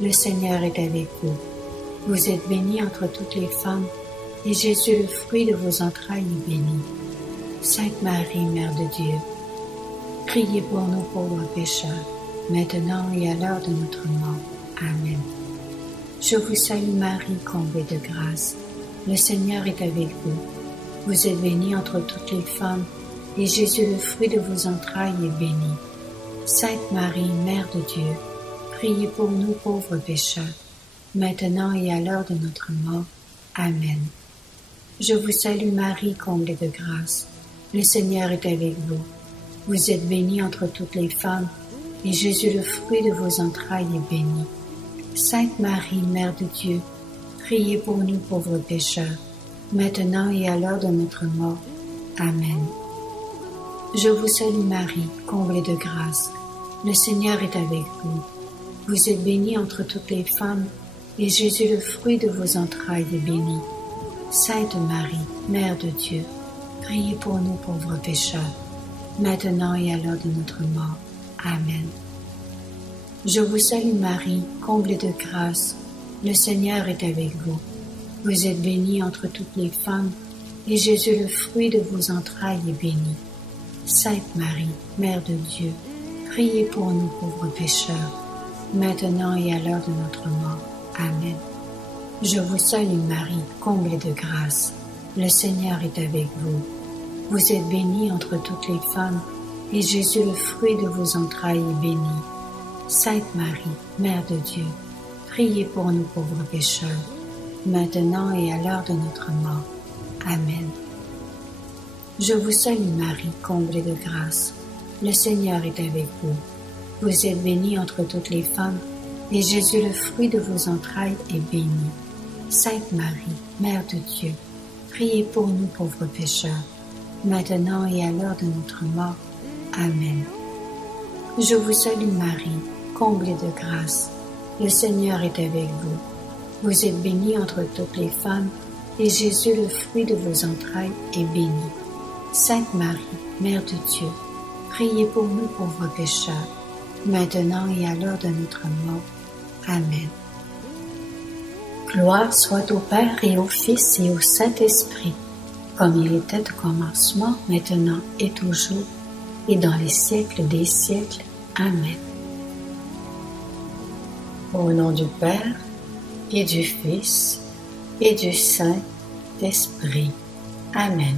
Le Seigneur est avec vous. Vous êtes bénie entre toutes les femmes, et Jésus, le fruit de vos entrailles, est béni. Sainte Marie, Mère de Dieu, priez pour nous pauvres pécheurs, maintenant et à l'heure de notre mort. Amen. Je vous salue Marie, comblée de grâce. Le Seigneur est avec vous. Vous êtes bénie entre toutes les femmes, et Jésus, le fruit de vos entrailles, est béni. Sainte Marie, Mère de Dieu, priez pour nous pauvres pécheurs, maintenant et à l'heure de notre mort. Amen. Je vous salue Marie, comblée de grâce. Le Seigneur est avec vous. Vous êtes bénie entre toutes les femmes, et Jésus, le fruit de vos entrailles, est béni. Sainte Marie, Mère de Dieu, priez pour nous pauvres pécheurs, maintenant et à l'heure de notre mort. Amen. Je vous salue Marie, comblée de grâce. Le Seigneur est avec vous. Vous êtes bénie entre toutes les femmes, et Jésus, le fruit de vos entrailles, est béni. Sainte Marie, Mère de Dieu, priez pour nous pauvres pécheurs, maintenant et à l'heure de notre mort. Amen. Je vous salue Marie, comblée de grâce. Le Seigneur est avec vous. Vous êtes bénie entre toutes les femmes, et Jésus, le fruit de vos entrailles, est béni. Sainte Marie, Mère de Dieu, priez pour nous pauvres pécheurs, maintenant et à l'heure de notre mort. Amen. Je vous salue Marie, comblée de grâce. Le Seigneur est avec vous. Vous êtes bénie entre toutes les femmes, et Jésus, le fruit de vos entrailles, est béni. Sainte Marie, Mère de Dieu, priez pour nous pauvres pécheurs, maintenant et à l'heure de notre mort. Amen. Je vous salue Marie, comblée de grâce. Le Seigneur est avec vous. Vous êtes bénie entre toutes les femmes, et Jésus, le fruit de vos entrailles, est béni. Sainte Marie, Mère de Dieu, priez pour nous pauvres pécheurs, maintenant et à l'heure de notre mort. Amen. Je vous salue Marie, comblée de grâce. Le Seigneur est avec vous. Vous êtes bénie entre toutes les femmes, et Jésus, le fruit de vos entrailles, est béni. Sainte Marie, Mère de Dieu, priez pour nous pauvres pécheurs, maintenant et à l'heure de notre mort. Amen. Gloire soit au Père et au Fils et au Saint-Esprit, comme il était au commencement, maintenant et toujours, et dans les siècles des siècles. Amen. Au nom du Père, et du Fils, et du Saint-Esprit. Amen.